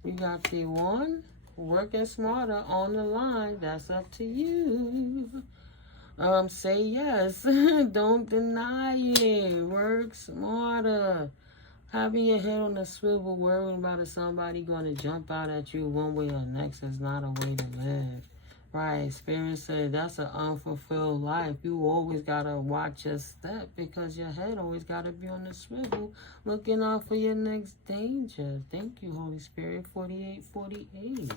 you got the one working smarter on the line. That's up to you. Say yes. Don't deny it. Work smarter. Having your head on a swivel, worrying about if somebody going to jump out at you one way or next is not a way to live. Right, Spirit said that's an unfulfilled life. You always got to watch your step, because your head always got to be on the swivel, looking out for your next danger. Thank you, Holy Spirit. 4848.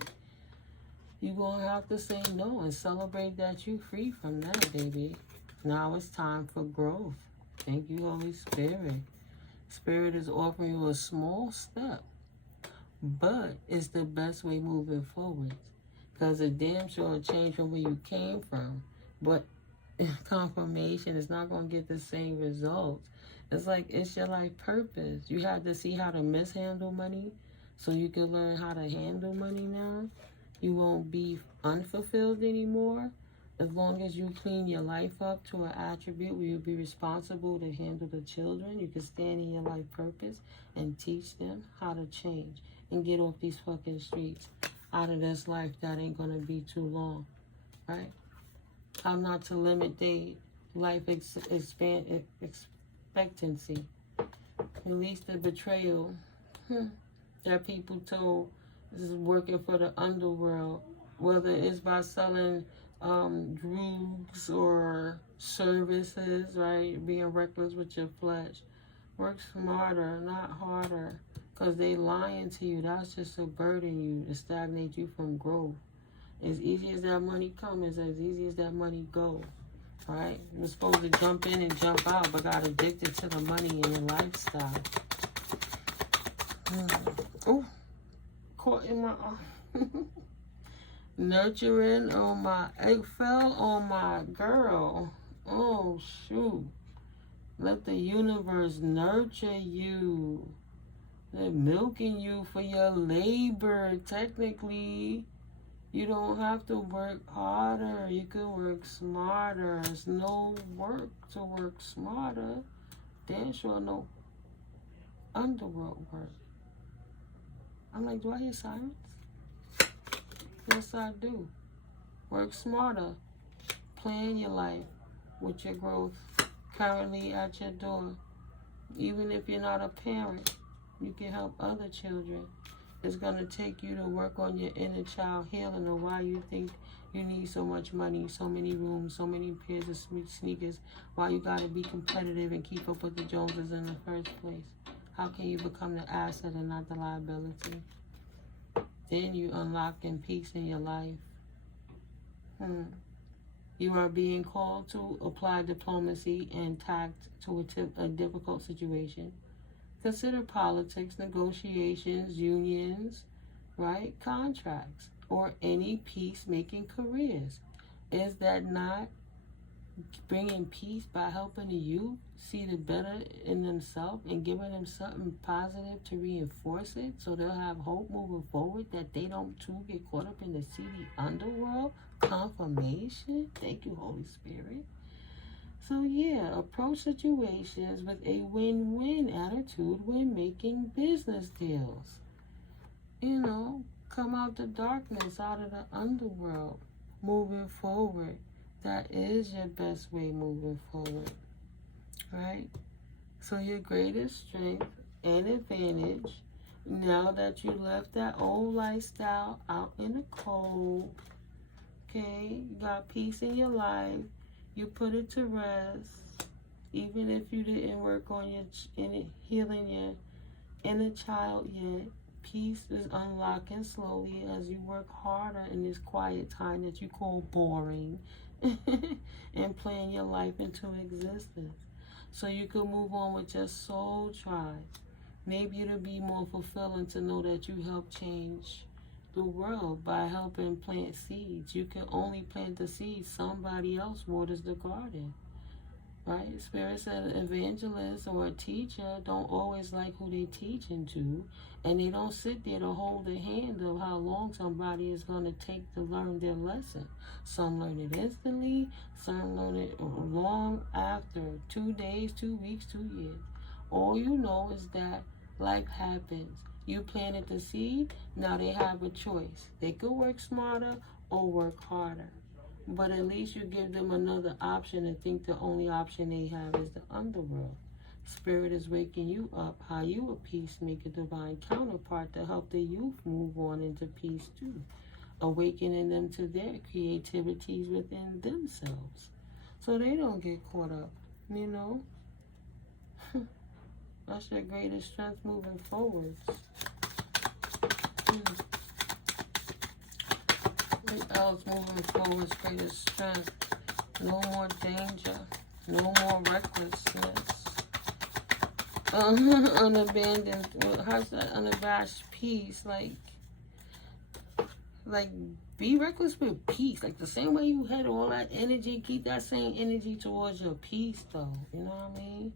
You're going to have to say no and celebrate that you free from that, baby. Now it's time for growth. Thank you, Holy Spirit. Spirit is offering you a small step, but it's the best way moving forward. Because it damn sure will change from where you came from. But confirmation is not going to get the same results. It's like, it's your life purpose. You have to see how to mishandle money so you can learn how to handle money now. You won't be unfulfilled anymore. As long as you clean your life up to an attribute where you'll be responsible to handle the children, you can stand in your life purpose and teach them how to change and get off these fucking streets. Out of this life that ain't gonna be too long, right? How not to limit their life expectancy. Release the betrayal that people told. This is working for the underworld. whether it's by selling drugs or services, right? Being reckless with your flesh. Work smarter, not harder, because they lying to you. That's just to burden you, to stagnate you from growth. As easy as that money comes, as easy as that money goes, right? You're supposed to jump in and jump out, but got addicted to the money and the lifestyle. Oh, caught in my nurturing on my egg fell on my girl. Oh, shoot. Let the universe nurture you. They're milking you for your labor. Technically, you don't have to work harder. You can work smarter. There's no work to work smarter. Damn sure no underworld work. I'm like, do I hear sirens? Yes, I do. Work smarter. Plan your life with your growth currently at your door. Even if you're not a parent, you can help other children. It's going to take you to work on your inner child healing or why you think you need so much money, so many rooms, so many pairs of sneakers, why you got to be competitive and keep up with the Joneses in the first place. How can you become the asset and not the liability? Then you unlocking peace in your life. You are being called to apply diplomacy and tact to a difficult situation. Consider politics, negotiations, unions, right? Contracts, or any peacemaking careers. Is that not bringing peace by helping the youth see the better in themselves and giving them something positive to reinforce it so they'll have hope moving forward that they don't too get caught up in the seedy underworld? Confirmation. Thank you, Holy Spirit. So yeah, approach situations with a win-win attitude when making business deals. You know, come out the darkness, out of the underworld, moving forward. That is your best way moving forward, right? So your greatest strength and advantage, now that you left that old lifestyle out in the cold, okay, you got peace in your life, you put it to rest, even if you didn't work on your healing your inner child yet, peace is unlocking slowly as you work harder in this quiet time that you call boring and plan your life into existence so you can move on with your soul tribe. Maybe it'll be more fulfilling to know that you help change the world by helping plant seeds. You can only plant the seeds. Somebody else waters the garden, right? Spirit said an evangelist or a teacher don't always like who they teaching to, and they don't sit there to hold the hand of how long somebody is going to take to learn their lesson. Some learn it instantly, some learn it long after, 2 days, 2 weeks, 2 years. All you know is that life happens. You planted the seed, now they have a choice. They could work smarter or work harder. But at least you give them another option and think the only option they have is the underworld. Spirit is waking you up how you a peacemaker, divine counterpart to help the youth move on into peace too. Awakening them to their creativities within themselves so they don't get caught up, you know. That's your greatest strength moving forward. What else moving forward? Greatest strength. No more danger. No more recklessness. Unabandoned. How's that? Unabashed peace. Like, be reckless with peace. Like, the same way you had all that energy, keep that same energy towards your peace, though. You know what I mean?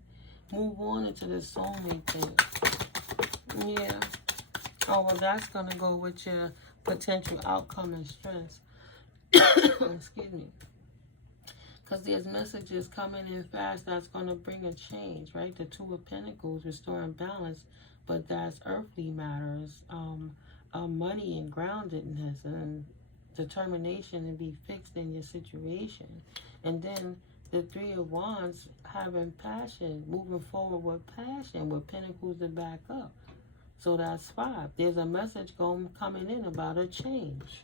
Move on into the soulmate thing. Yeah. Oh, well, that's going to go with your potential outcome and stress. Excuse me. Because there's messages coming in fast that's going to bring a change, right? The Two of Pentacles, restoring balance, but that's earthly matters. Money and groundedness and determination to be fixed in your situation. And then the Three of Wands, having passion, moving forward with passion, with Pentacles to back up. So that's 5. There's a message coming in about a change.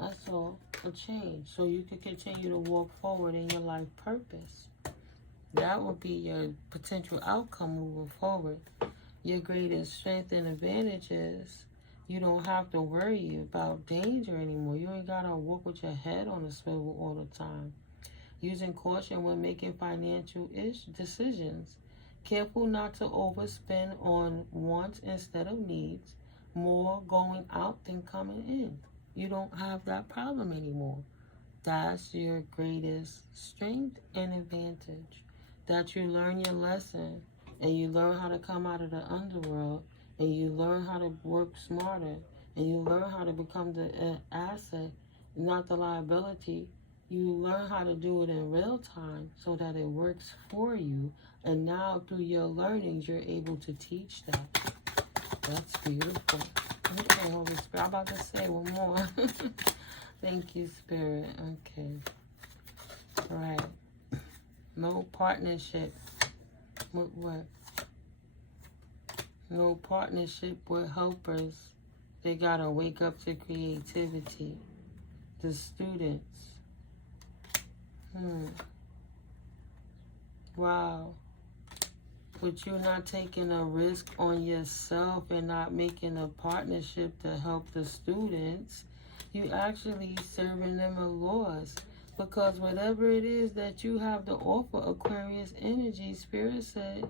That's all. A change. So you can continue to walk forward in your life purpose. That would be your potential outcome moving forward. Your greatest strength and advantage is you don't have to worry about danger anymore. You ain't got to walk with your head on a swivel all the time. Using caution when making financial decisions. Careful not to overspend on wants instead of needs. More going out than coming in. You don't have that problem anymore. That's your greatest strength and advantage. That you learn your lesson and you learn how to come out of the underworld and you learn how to work smarter and you learn how to become the asset, not the liability. You learn how to do it in real time so that it works for you. And now through your learnings, you're able to teach that. That's beautiful. Okay, Holy Spirit. I'm about to say one more. Thank you, Spirit. Okay. All right. No partnership. With what? No partnership with helpers. They got to wake up to creativity. The students. Wow. But you're not taking a risk on yourself and not making a partnership to help the students. You actually serving them a loss. Because whatever it is that you have to offer, Aquarius energy, Spirit said,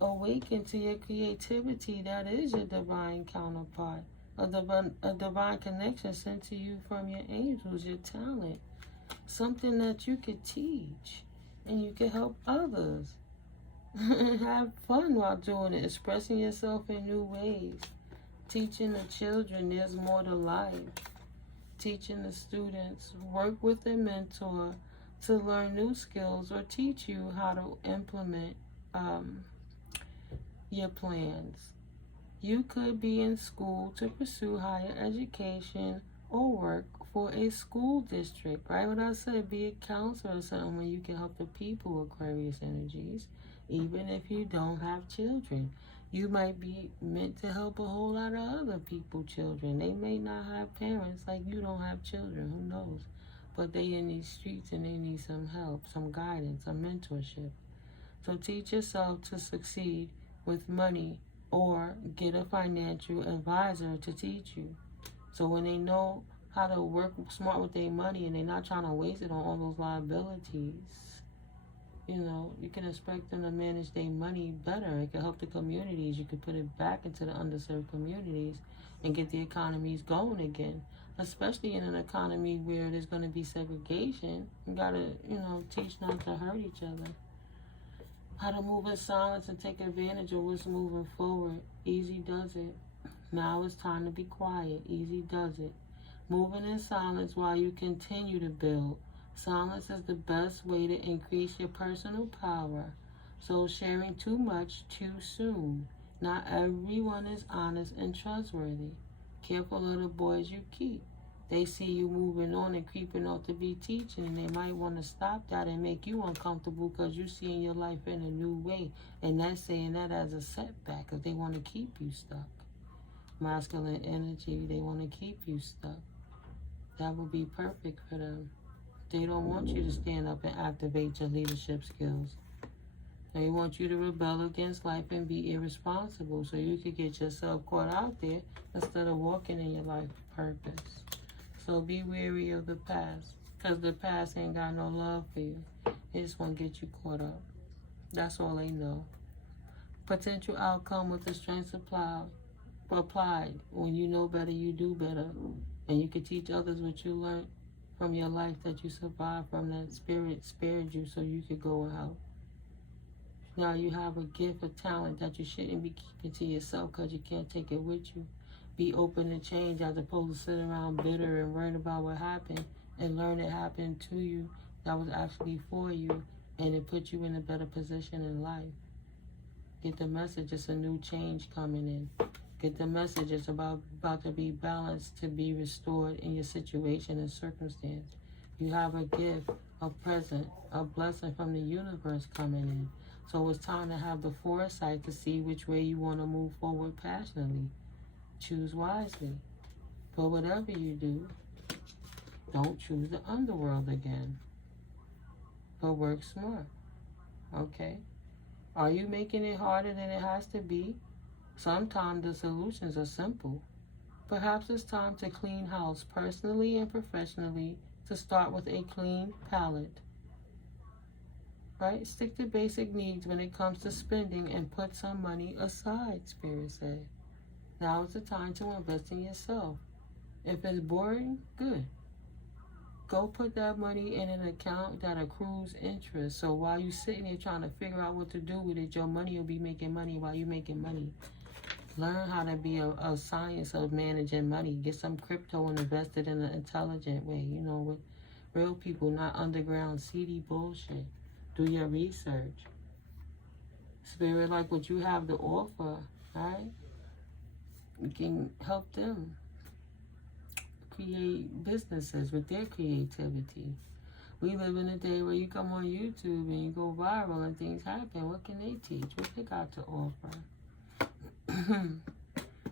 awaken to your creativity. That is your divine counterpart. A divine connection sent to you from your angels, your talent. Something that you could teach and you could help others. Have fun while doing it, expressing yourself in new ways. Teaching the children there's more to life. Teaching the students, work with a mentor to learn new skills or teach you how to implement your plans. You could be in school to pursue higher education or work for a school district, right? What I said, be a counselor or something where you can help the people, Aquarius energies, even if you don't have children. You might be meant to help a whole lot of other people, children. They may not have parents like you don't have children, who knows? But they in these streets and they need some help, some guidance, some mentorship. So teach yourself to succeed with money or get a financial advisor to teach you. So when they know how to work smart with their money and they're not trying to waste it on all those liabilities, you can expect them to manage their money better. It can help the communities. You can put it back into the underserved communities and get the economies going again. Especially in an economy where there's going to be segregation. You got to, teach not to hurt each other. How to move in silence and take advantage of what's moving forward. Easy does it. Now it's time to be quiet. Easy does it. Moving in silence while you continue to build. Silence is the best way to increase your personal power. So sharing too much too soon. Not everyone is honest and trustworthy. Careful of the boys you keep. They see you moving on and creeping off to be teaching, and they might want to stop that and make you uncomfortable because you're seeing your life in a new way. And that's saying that as a setback because they want to keep you stuck. Masculine energy, they want to keep you stuck. That would be perfect for them. They don't want you to stand up and activate your leadership skills. They want you to rebel against life and be irresponsible so you could get yourself caught out there instead of walking in your life purpose. So be wary of the past because the past ain't got no love for you. They just want to get you caught up. That's all they know. Potential outcome with the strengths applied. When you know better, you do better. And you can teach others what you learned from your life that you survived from, that Spirit spared you so you could go and help. Now you have a gift, a talent that you shouldn't be keeping to yourself because you can't take it with you. Be open to change as opposed to sit around bitter and worried about what happened and learn it happened to you that was actually for you and it put you in a better position in life. Get the message, it's a new change coming in. Get the message, it's about to be balanced, to be restored in your situation and circumstance. You have a gift, a present, a blessing from the universe coming in. So it's time to have the foresight to see which way you want to move forward passionately. Choose wisely. But whatever you do, Don't choose the underworld again. But work smart. Okay? Are you making it harder than it has to be? Sometimes the solutions are simple. Perhaps it's time to clean house personally and professionally, to start with a clean palette. Right? Stick to basic needs when it comes to spending and put some money aside, Spirit said. Now is the time to invest in yourself. If it's boring, good. Go put that money in an account that accrues interest. So while you're sitting there trying to figure out what to do with it, your money will be making money while you're making money. Learn how to be a science of managing money. Get some crypto and invest it in an intelligent way. You know, with real people, not underground seedy bullshit. Do your research. Spirit, like what you have to offer, right? You can help them create businesses with their creativity. We live in a day where you come on YouTube and you go viral and things happen. What can they teach? What they got to offer?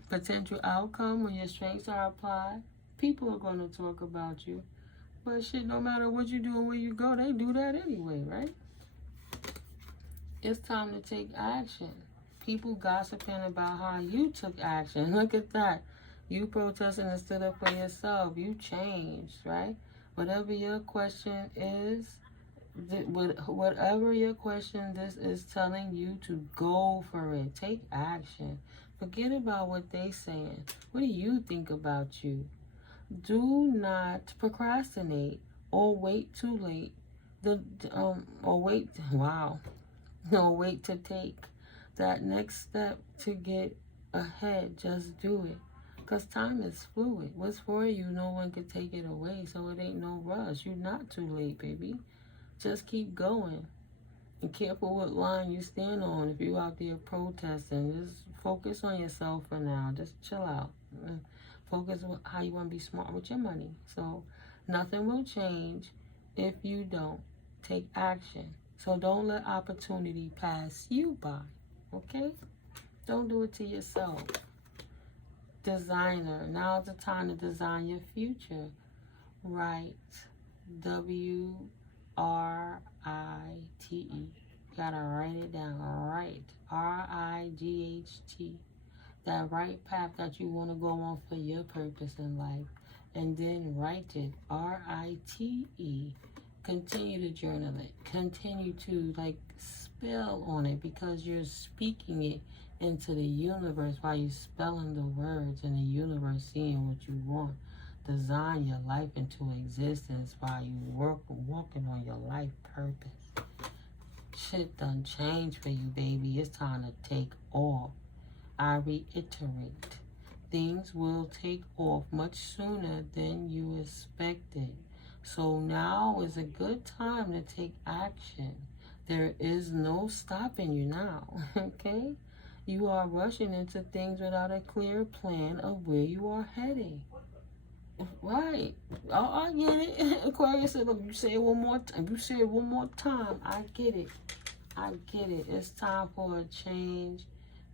Potential outcome when your strengths are applied. People are going to talk about you. But shit, no matter what you do and where you go, they do that anyway, right? It's time to take action. People gossiping about how you took action. Look at that. You protesting and stood up for yourself. You changed, right? Whatever your question is, whatever your question, this is telling you to go for it. Take action. Forget about what they saying. What do you think about you? Do not procrastinate or wait too late. Wait to take that next step to get ahead. Just do it. Because time is fluid. What's for you, no one can take it away. So it ain't no rush. You're not too late, baby. Just keep going. And careful what line you stand on. If you're out there protesting, just focus on yourself for now. Just chill out. Focus on how you want to be smart with your money. So nothing will change if you don't take action. So don't let opportunity pass you by. Okay? Don't do it to yourself. Designer. Now's the time to design your future. Write. W-R-I-T-E. Gotta write it down. Write. R-I-G-H-T. That right path that you want to go on for your purpose in life. And then write it. R-I-T-E. Continue to journal it. Continue to spell on it, because you're speaking it into the universe while you're spelling the words, and the universe seeing what you want. Design your life into existence while you walking on your life purpose. Shit done changed for you, baby. It's time to take off. I reiterate, things will take off much sooner than you expected. So now is a good time to take action. There is no stopping you now, okay? You are rushing into things without a clear plan of where you are heading. Right. Oh, I get it. Aquarius said, look, you say it one more time. You say it one more time. I get it. I get it. It's time for a change.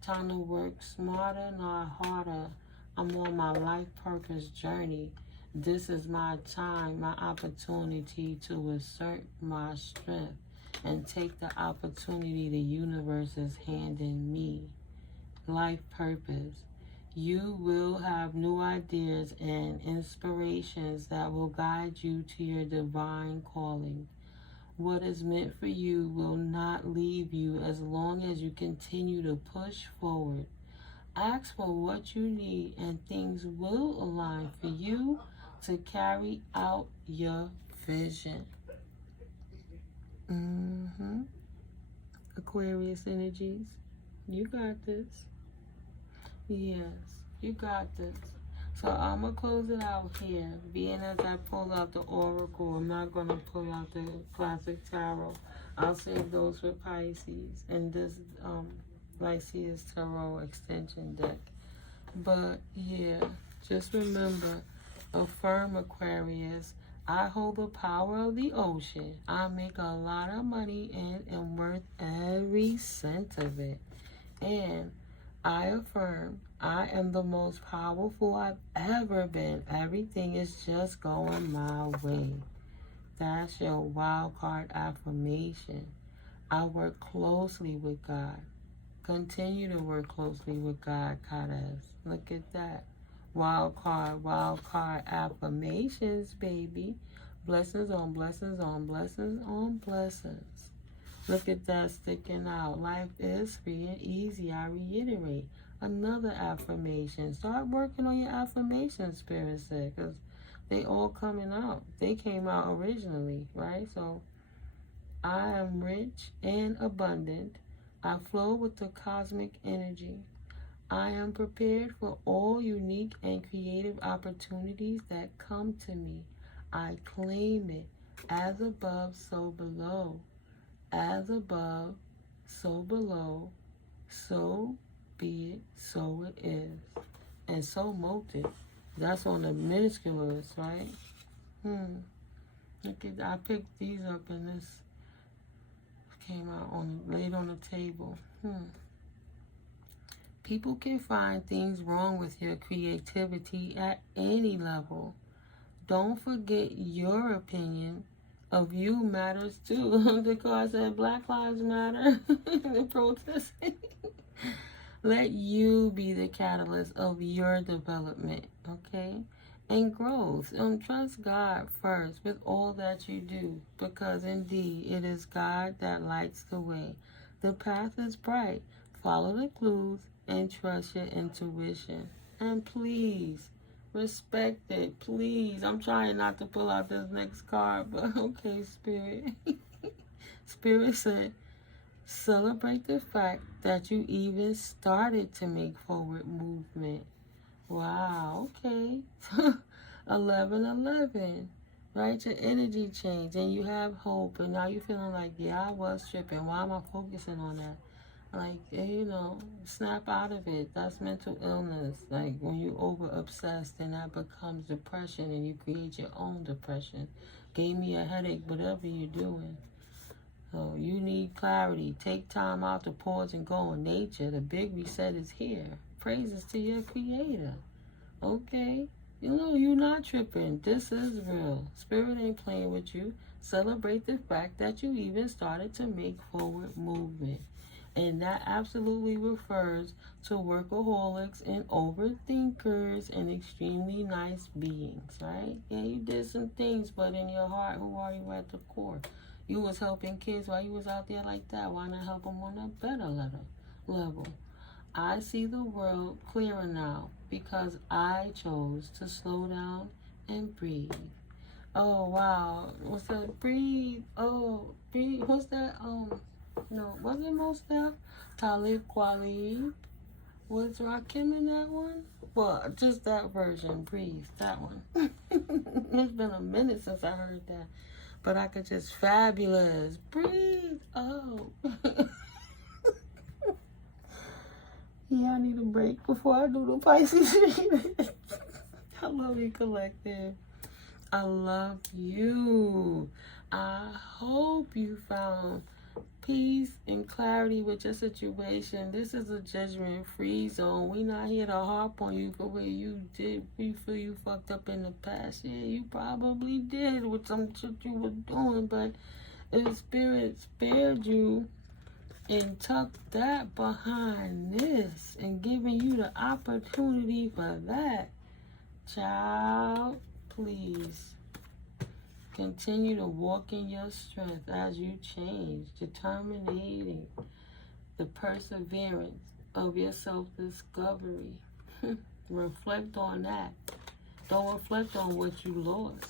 Time to work smarter, not harder. I'm on my life purpose journey. This is my time, my opportunity to assert my strength and take the opportunity the universe is handing me. Life purpose. You will have new ideas and inspirations that will guide you to your divine calling. What is meant for you will not leave you as long as you continue to push forward. Ask for what you need and things will align for you to carry out your vision. Aquarius energies, you got this. Yes, you got this. So I'm going to close it out here. Being as I pull out the Oracle, I'm not going to pull out the Classic Tarot. I'll save those for Pisces and this Lycius Tarot extension deck. But yeah, just remember, affirm Aquarius. I hold the power of the ocean. I make a lot of money and am worth every cent of it. And I affirm I am the most powerful I've ever been. Everything is just going my way. That's your wild card affirmation. I work closely with God. Continue to work closely with God, Goddess. Look at that. Wild card affirmations, baby. Blessings on blessings on blessings on blessings. Look at that sticking out. Life is free and easy. I reiterate. Another affirmation. Start working on your affirmations, Spirit said, because they all coming out. They came out originally, right? So, I am rich and abundant. I flow with the cosmic energy. I am prepared for all unique and creative opportunities that come to me. I claim it. As above, so below. As above, so below. So be it, so it is. And so motive. That's on the minusculars, right? Look at, I picked these up and this came out laid on the table. People can find things wrong with your creativity at any level. Don't forget your opinion of you matters too. The card said Black Lives Matter. The protesting. Let you be the catalyst of your development, okay? And growth. Trust God first with all that you do, because indeed it is God that lights the way. The path is bright. Follow the clues and trust your intuition. And please, respect it, please. I'm trying not to pull out this next card, but okay, Spirit. Spirit said, celebrate the fact that you even started to make forward movement. Wow, okay. 11:11, right? Your energy changed and you have hope, and now you're feeling like, yeah, I was tripping. Why am I focusing on that? Like, you know, snap out of it. That's mental illness. Like, when you over obsessed, then that becomes depression and you create your own depression. Gave me a headache, whatever you're doing. So you need clarity. Take time out to pause and go in nature. The big reset is here. Praises to your creator. Okay? You know, you're not tripping. This is real. Spirit ain't playing with you. Celebrate the fact that you even started to make forward movement. And that absolutely refers to workaholics and overthinkers and extremely nice beings, right? Yeah, you did some things, but in your heart, who are you at the core? You was helping kids while you was out there like that. Why not help them on a better level? I see the world clearer now because I chose to slow down and breathe. Oh, wow. What's that? Breathe. Oh, breathe. What's that? No, wasn't most that? Talib Kweli. Was Rakim in that one? Well, just that version. Breathe. That one. It's been a minute since I heard that. But I could just fabulous. Breathe. Oh. Yeah, I need a break before I do the Pisces reading. I love you, collective. I love you. I hope you found peace and clarity with your situation. This is a judgment-free zone. We not here to harp on you for where you did. We feel you fucked up in the past. Yeah, you probably did with some shit you were doing, but if Spirit spared you and tucked that behind this and giving you the opportunity for that, child, please continue to walk in your strength as you change, determining the perseverance of your self-discovery. Reflect on that. Don't reflect on what you lost.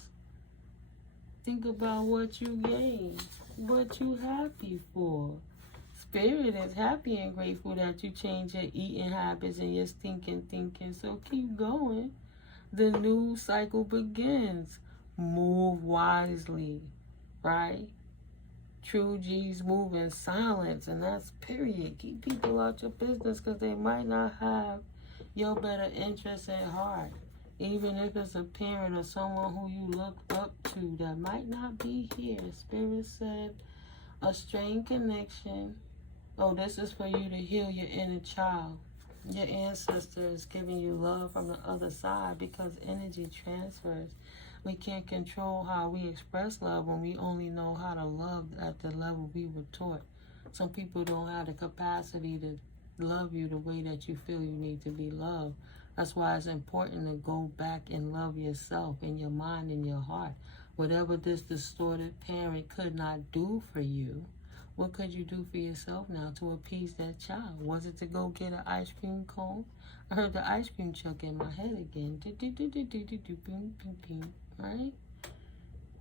Think about what you gained, what you happy for. Spirit is happy and grateful that you change your eating habits and your stinking thinking, so keep going. The new cycle begins. Move wisely, right? True G's move in silence, and that's period. Keep people out your business because they might not have your better interests at heart. Even if it's a parent or someone who you look up to that might not be here. Spirit said a strained connection. Oh, this is for you to heal your inner child. Your ancestors giving you love from the other side, because energy transfers. We can't control how we express love when we only know how to love at the level we were taught. Some people don't have the capacity to love you the way that you feel you need to be loved. That's why it's important to go back and love yourself in your mind and your heart. Whatever this distorted parent could not do for you, what could you do for yourself now to appease that child? Was it to go get an ice cream cone? I heard the ice cream truck in my head again. Right?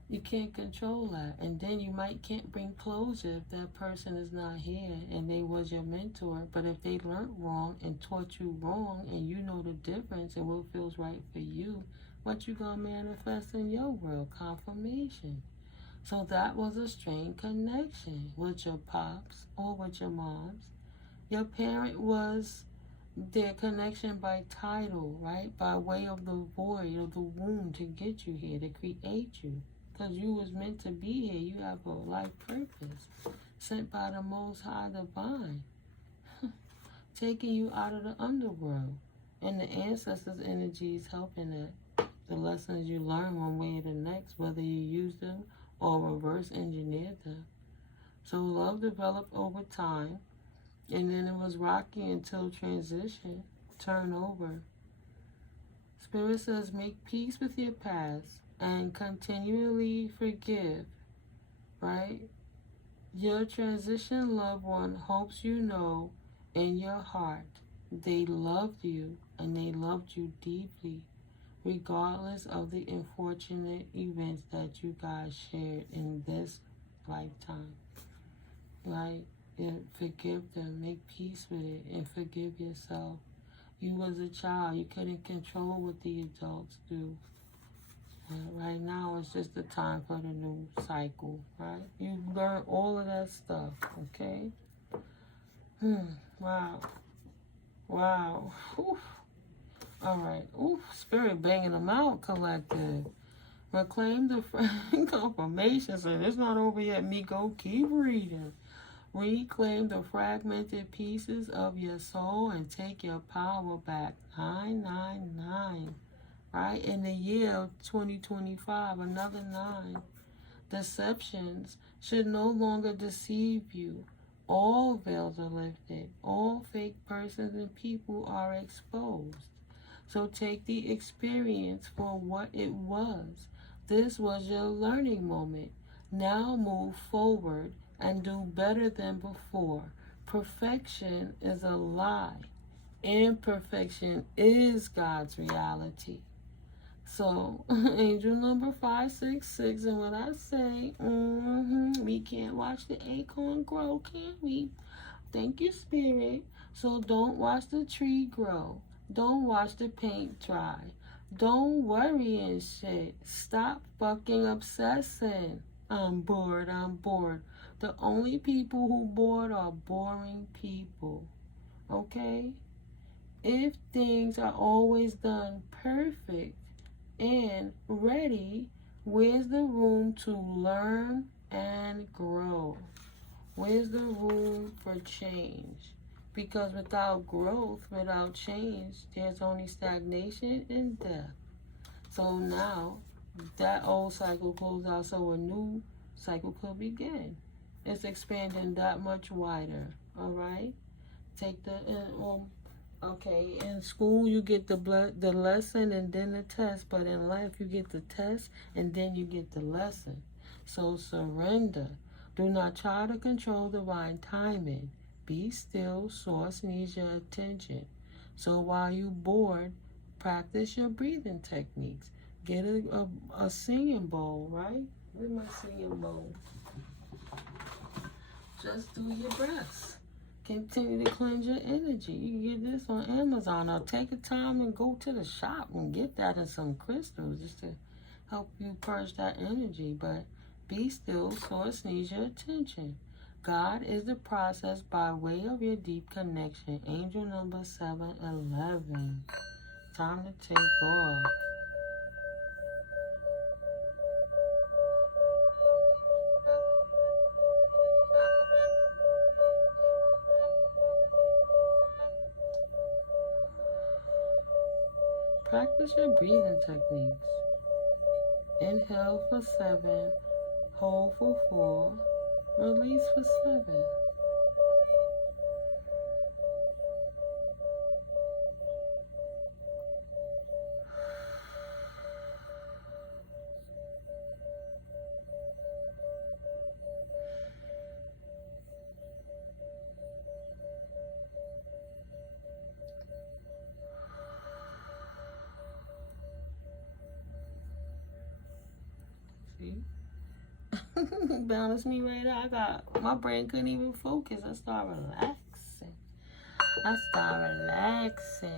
You can't control that. And then you can't bring closure if that person is not here and they was your mentor. But if they learned wrong and taught you wrong and you know the difference and what feels right for you, what you gonna manifest in your world? Confirmation. So that was a strained connection with your pops or with your moms. Your parent was their connection by title, right? By way of the void of the womb to get you here, to create you. Because you was meant to be here. You have a life purpose sent by the Most High Divine, taking you out of the underworld. And the ancestors' energy is helping that. The lessons you learn one way or the next, whether you use them or reverse engineer them. So love developed over time, and then it was rocky until transition, turnover. Spirit says, make peace with your past and continually forgive, right? Your transition loved one hopes you know in your heart they loved you and they loved you deeply, regardless of the unfortunate events that you guys shared in this lifetime, right? And forgive them, make peace with it, and forgive yourself. You was a child, you couldn't control what the adults do. Right now, it's just the time for the new cycle, right? You learn all of that stuff, okay? Wow. Wow. Oof. All right. Oof. Spirit banging them out, collective. Reclaim the confirmation. So it's not over yet, Miko. Keep reading. Reclaim the fragmented pieces of your soul and take your power back. 999. Right? In the year of 2025, another 9. Deceptions should no longer deceive you. All veils are lifted. All fake persons and people are exposed. So take the experience for what it was. This was your learning moment. Now move forward and do better than before. Perfection is a lie. Imperfection is God's reality. So, angel number 566, and what I say, we can't watch the acorn grow, can we? Thank you, Spirit. So don't watch the tree grow. Don't watch the paint dry. Don't worry and shit. Stop fucking obsessing. I'm bored. The only people who bored are boring people. Okay? If things are always done perfect and ready, where's the room to learn and grow? Where's the room for change? Because without growth, without change, there's only stagnation and death. So now, that old cycle closed out so a new cycle could begin. It's expanding that much wider, all right? Take the... Okay, in school you get the lesson and then the test, but in life you get the test and then you get the lesson. So surrender. Do not try to control divine timing. Be still, source needs your attention. So while you bored, practice your breathing techniques. Get a singing bowl, right? Where's my singing bowl? Just do your breaths. Continue to cleanse your energy. You can get this on Amazon, or take a time and go to the shop and get that and some crystals just to help you purge that energy. But be still, source needs your attention. God is the process by way of your deep connection. Angel number 711. Time to take off. Practice your breathing techniques. Inhale for 7, hold for 4, release for 7. See? Balance me right out. My brain couldn't even focus. I started relaxing.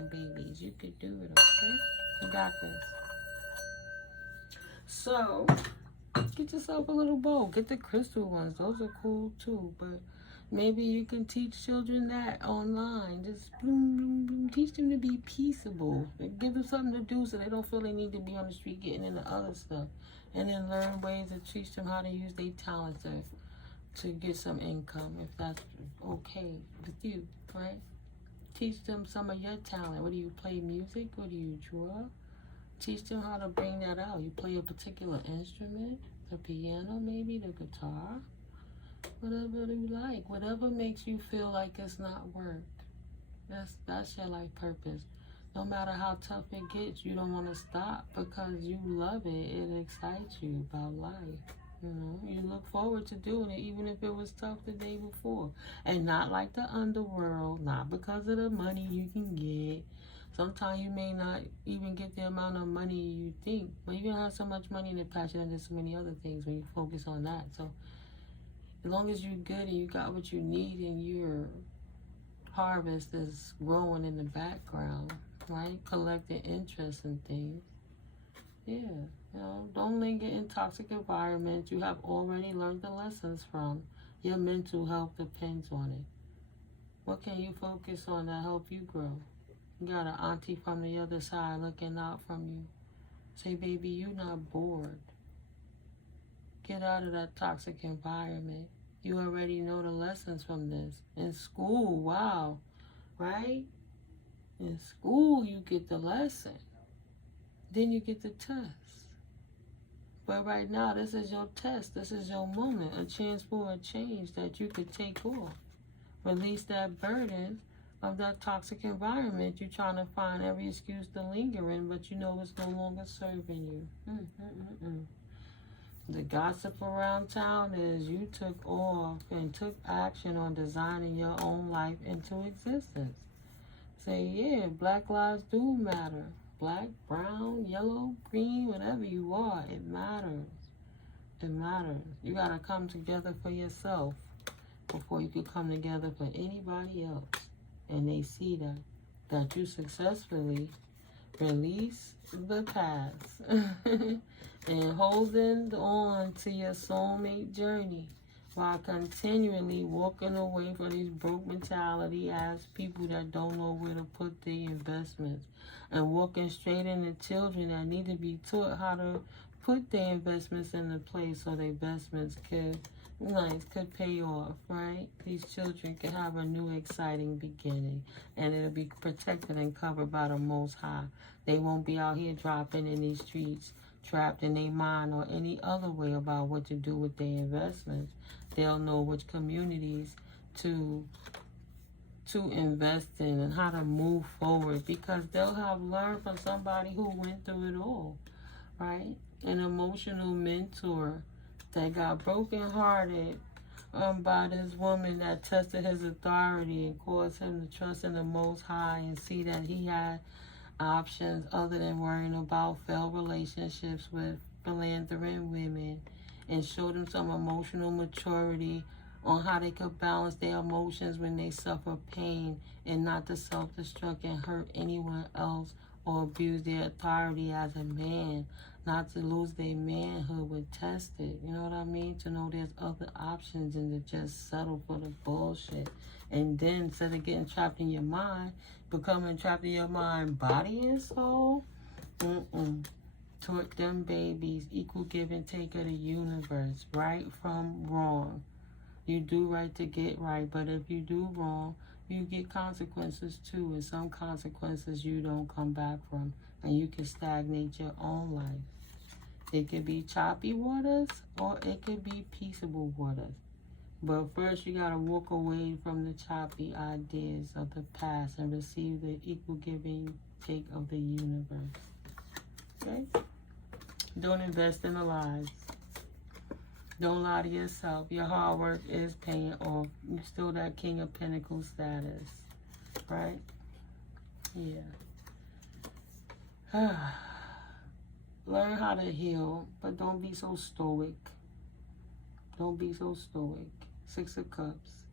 Babies. You could do it, okay? You got this. So, get yourself a little bowl. Get the crystal ones. Those are cool too. But maybe you can teach children that online. Just boom, boom, boom. Teach them to be peaceable. Give them something to do so they don't feel they need to be on the street getting into other stuff. And then learn ways to teach them how to use their talents to get some income, if that's okay with you, right? Teach them some of your talent. What do you play music? What do you draw? Teach them how to bring that out. You play a particular instrument, the piano maybe, the guitar, whatever you like. Whatever makes you feel like it's not work. That's your life purpose. No matter how tough it gets, you don't want to stop because you love it. It excites you about life. You know, you look forward to doing it even if it was tough the day before. And not like the underworld, not because of the money you can get. Sometimes you may not even get the amount of money you think, but you're going to have so much money in the passion and there's so many other things when you focus on that. So as long as you're good and you got what you need and your harvest is growing in the background, right? Collecting interest in things. Yeah, you know, don't linger in toxic environments you have already learned the lessons from. Your mental health depends on it. What can you focus on that help you grow? You got an auntie from the other side looking out from you. Say, baby, you're not bored. Get out of that toxic environment. You already know the lessons from this. In school, wow, right? In school, you get the lesson. Then you get the test. But right now, this is your test. This is your moment, a chance for a change that you could take off. Release that burden of that toxic environment you're trying to find every excuse to linger in, but you know it's no longer serving you. The gossip around town is you took off and took action on designing your own life into existence. Say, yeah, Black lives do matter. Black, brown, yellow, green, whatever you are, it matters. It matters. You got to come together for yourself before you can come together for anybody else. And they see that you successfully release the past and holding on to your soulmate journey while continually walking away from these broke mentality as people that don't know where to put their investments, and walking straight into children that need to be taught how to put their investments into place so their investments could pay off, right? These children can have a new exciting beginning, and it'll be protected and covered by the Most High. They won't be out here dropping in these streets, trapped in their mind or any other way about what to do with their investments. They'll know which communities to invest in and how to move forward, because they'll have learned from somebody who went through it all, right? An emotional mentor that got brokenhearted by this woman that tested his authority and caused him to trust in the Most High and see that he had options other than worrying about failed relationships with philanthropic women, and showed him some emotional maturity on how they could balance their emotions when they suffer pain and not to self-destruct and hurt anyone else or abuse their authority as a man, not to lose their manhood when tested. You know what I mean? To know there's other options and to just settle for the bullshit. And then instead of getting trapped in your mind, becoming trapped in your mind, body and soul, taught them babies equal give and take of the universe, right from wrong. You do right to get right, but if you do wrong, you get consequences too, and some consequences you don't come back from, and you can stagnate your own life. It could be choppy waters, or it could be peaceable waters. But first, you gotta walk away from the choppy ideas of the past and receive the equal giving take of the universe. Okay? Don't invest in the lies. Don't lie to yourself. Your hard work is paying off. You're still that King of Pentacles status, right? Yeah. Learn how to heal, but don't be so stoic. Don't be so stoic. 6 of Cups.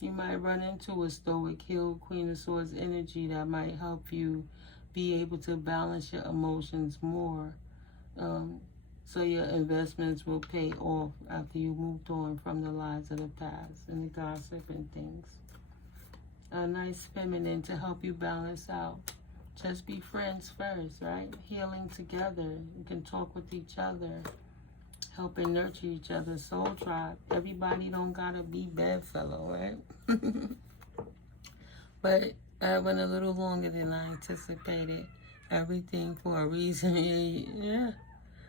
You might run into a stoic, healed Queen of Swords energy that might help you be able to balance your emotions more. So your investments will pay off after you moved on from the lies of the past and the gossip and things. A nice feminine to help you balance out. Just be friends first, right? Healing together. You can talk with each other. Help and nurture each other. Soul tribe. Everybody don't gotta be bedfellow, right? But I went a little longer than I anticipated. Everything for a reason. Yeah.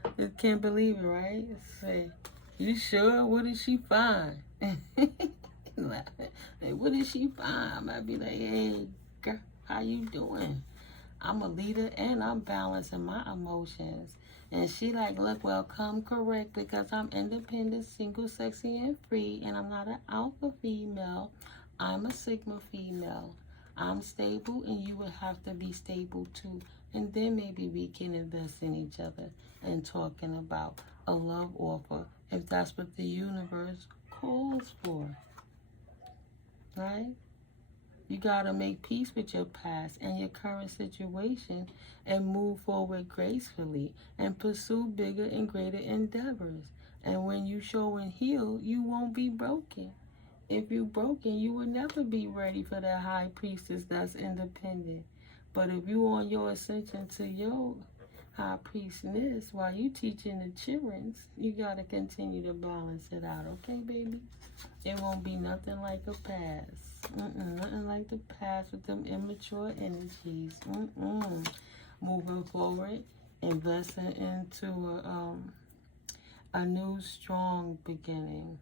I can't believe it, right? Say, you sure? What did she find? Like, what did she find? I might be like, hey, girl, how you doing? I'm a leader and I'm balancing my emotions. And she like, look, well, come correct because I'm independent, single, sexy, and free. And I'm not an alpha female. I'm a sigma female. I'm stable and you would have to be stable too. And then maybe we can invest in each other and talking about a love offer if that's what the universe calls for. Right? You got to make peace with your past and your current situation and move forward gracefully and pursue bigger and greater endeavors. And when you show and heal, you won't be broken. If you're broken, you will never be ready for that high priestess that's independent. But if you on your ascension to your high priestess while you teaching the children, you got to continue to balance it out, okay, baby? It won't be nothing like a past. Nothing like the past with them immature energies. Moving forward, investing into a new strong beginning.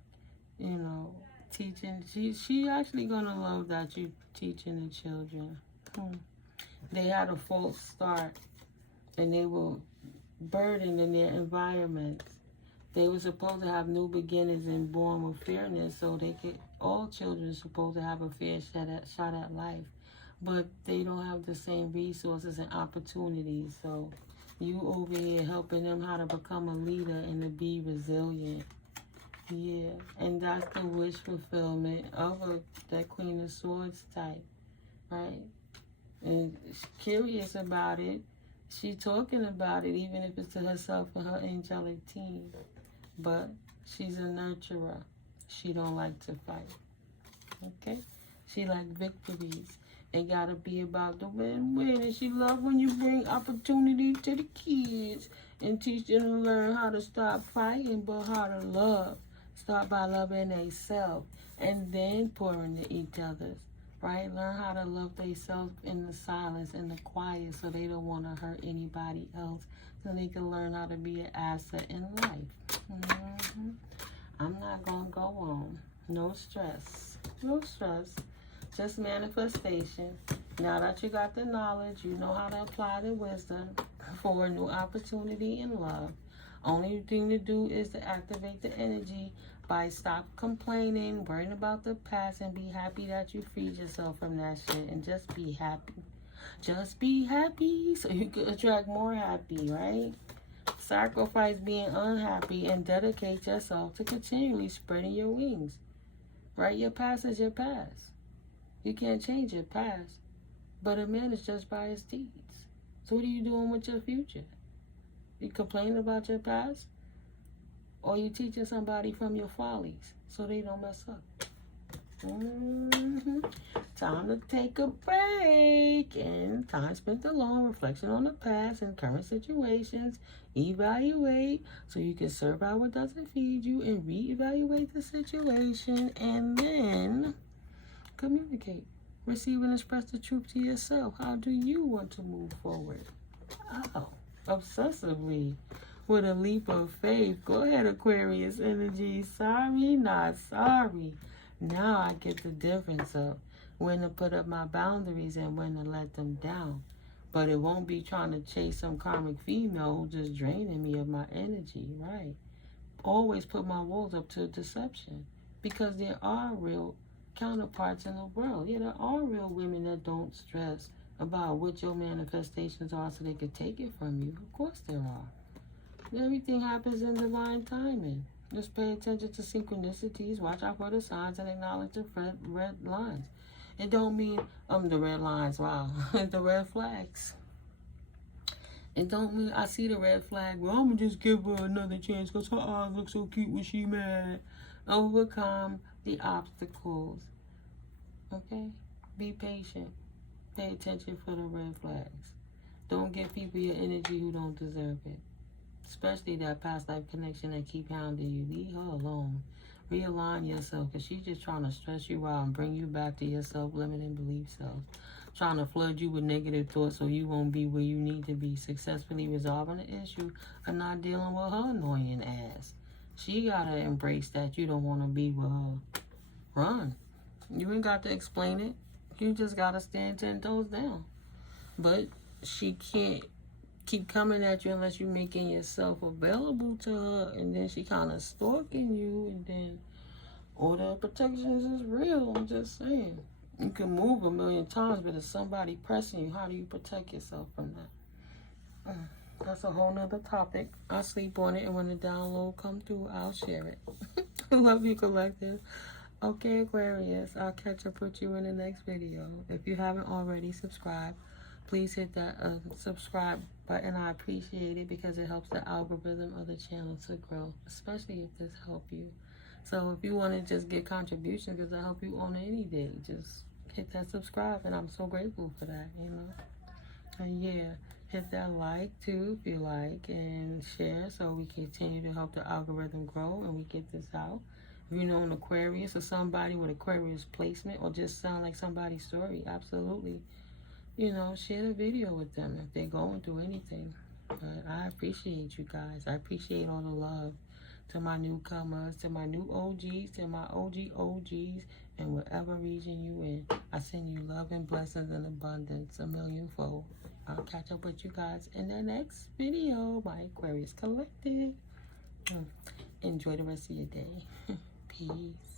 You know, teaching. She actually gonna love that you teaching the children. They had a false start, and they were burdened in their environments. They were supposed to have new beginnings and born with fairness, so they could. All children are supposed to have a fair shot at life, but they don't have the same resources and opportunities. So you over here helping them how to become a leader and to be resilient. Yeah, and that's the wish fulfillment of that Queen of Swords type, right? And she's curious about it. She's talking about it, even if it's to herself and her angelic team. But she's a nurturer. She don't like to fight. Okay? She like victories. It gotta be about the win-win. And she love when you bring opportunity to the kids and teach them to learn how to stop fighting, but how to love. Start by loving themselves and then pouring to each other. Right? Learn how to love themselves in the silence and the quiet so they don't want to hurt anybody else. So they can learn how to be an asset in life. I'm not going to go on. No stress. No stress. Just manifestation. Now that you got the knowledge, you know how to apply the wisdom for a new opportunity in love. Only thing to do is to activate the energy by stop complaining, worrying about the past, and be happy that you freed yourself from that shit. And just be happy. Just be happy so you can attract more happy, right? Sacrifice being unhappy and dedicate yourself to continually spreading your wings. Right? Your past is your past. You can't change your past. But a man is judged by his deeds. So what are you doing with your future? You complaining about your past? Or you teaching somebody from your follies so they don't mess up? Time to take a break and time spent alone, reflection on the past and current situations, evaluate so you can serve out what doesn't feed you and reevaluate the situation, and then Communicate. Receive and express the truth to yourself. How do you want to move forward? Oh, obsessively. With a leap of faith. Go ahead, Aquarius energy. Sorry, not sorry. Now I get the difference of when to put up my boundaries and when to let them down. But it won't be trying to chase some karmic female who just draining me of my energy, right? Always put my walls up to deception. Because there are real counterparts in the world. Yeah, there are real women that don't stress about what your manifestations are so they could take it from you. Of course there are. Everything happens in divine timing. Just pay attention to synchronicities, watch out for the signs, and acknowledge the red lines. It don't mean, the red lines, wow, the red flags. It don't mean I see the red flag, well, I'm going to just give her another chance because her eyes look so cute when she mad. Overcome the obstacles, okay? Be patient. Pay attention for the red flags. Don't give people your energy who don't deserve it. Especially that past life connection that keep hounding you. Leave her alone. Realign yourself because she's just trying to stress you out and bring you back to your self-limiting belief self. Trying to flood you with negative thoughts so you won't be where you need to be. Successfully resolving the issue of not dealing with her annoying ass. She got to embrace that you don't want to be with her. Run. You ain't got to explain it. You just got to stand 10 toes down. But she can't keep coming at you unless you're making yourself available to her, and then she kind of stalking you, and then order of protections is real. I'm just saying. You can move a million times, but if somebody pressing you, how do you protect yourself from that? That's a whole nother topic. I'll sleep on it, and when the download come through, I'll share it. Love you, collective. Okay, Aquarius, I'll catch up with you in the next video. If you haven't already, subscribe. Please hit that subscribe button. I appreciate it because it helps the algorithm of the channel to grow, especially if this helps you. So if you want to just get contributions, because I help you on any day, just hit that subscribe, and I'm so grateful for that, you know. And yeah, hit that like too if you like, and share so we continue to help the algorithm grow and we get this out. If you know an Aquarius or somebody with Aquarius placement or just sound like somebody's story, absolutely. You know, share the video with them if they're going through anything. But I appreciate you guys. I appreciate all the love to my newcomers, to my new OGs, to my OGs, and whatever region you in. I send you love and blessings and abundance, a millionfold. I'll catch up with you guys in the next video, my Aquarius collective. Enjoy the rest of your day. Peace.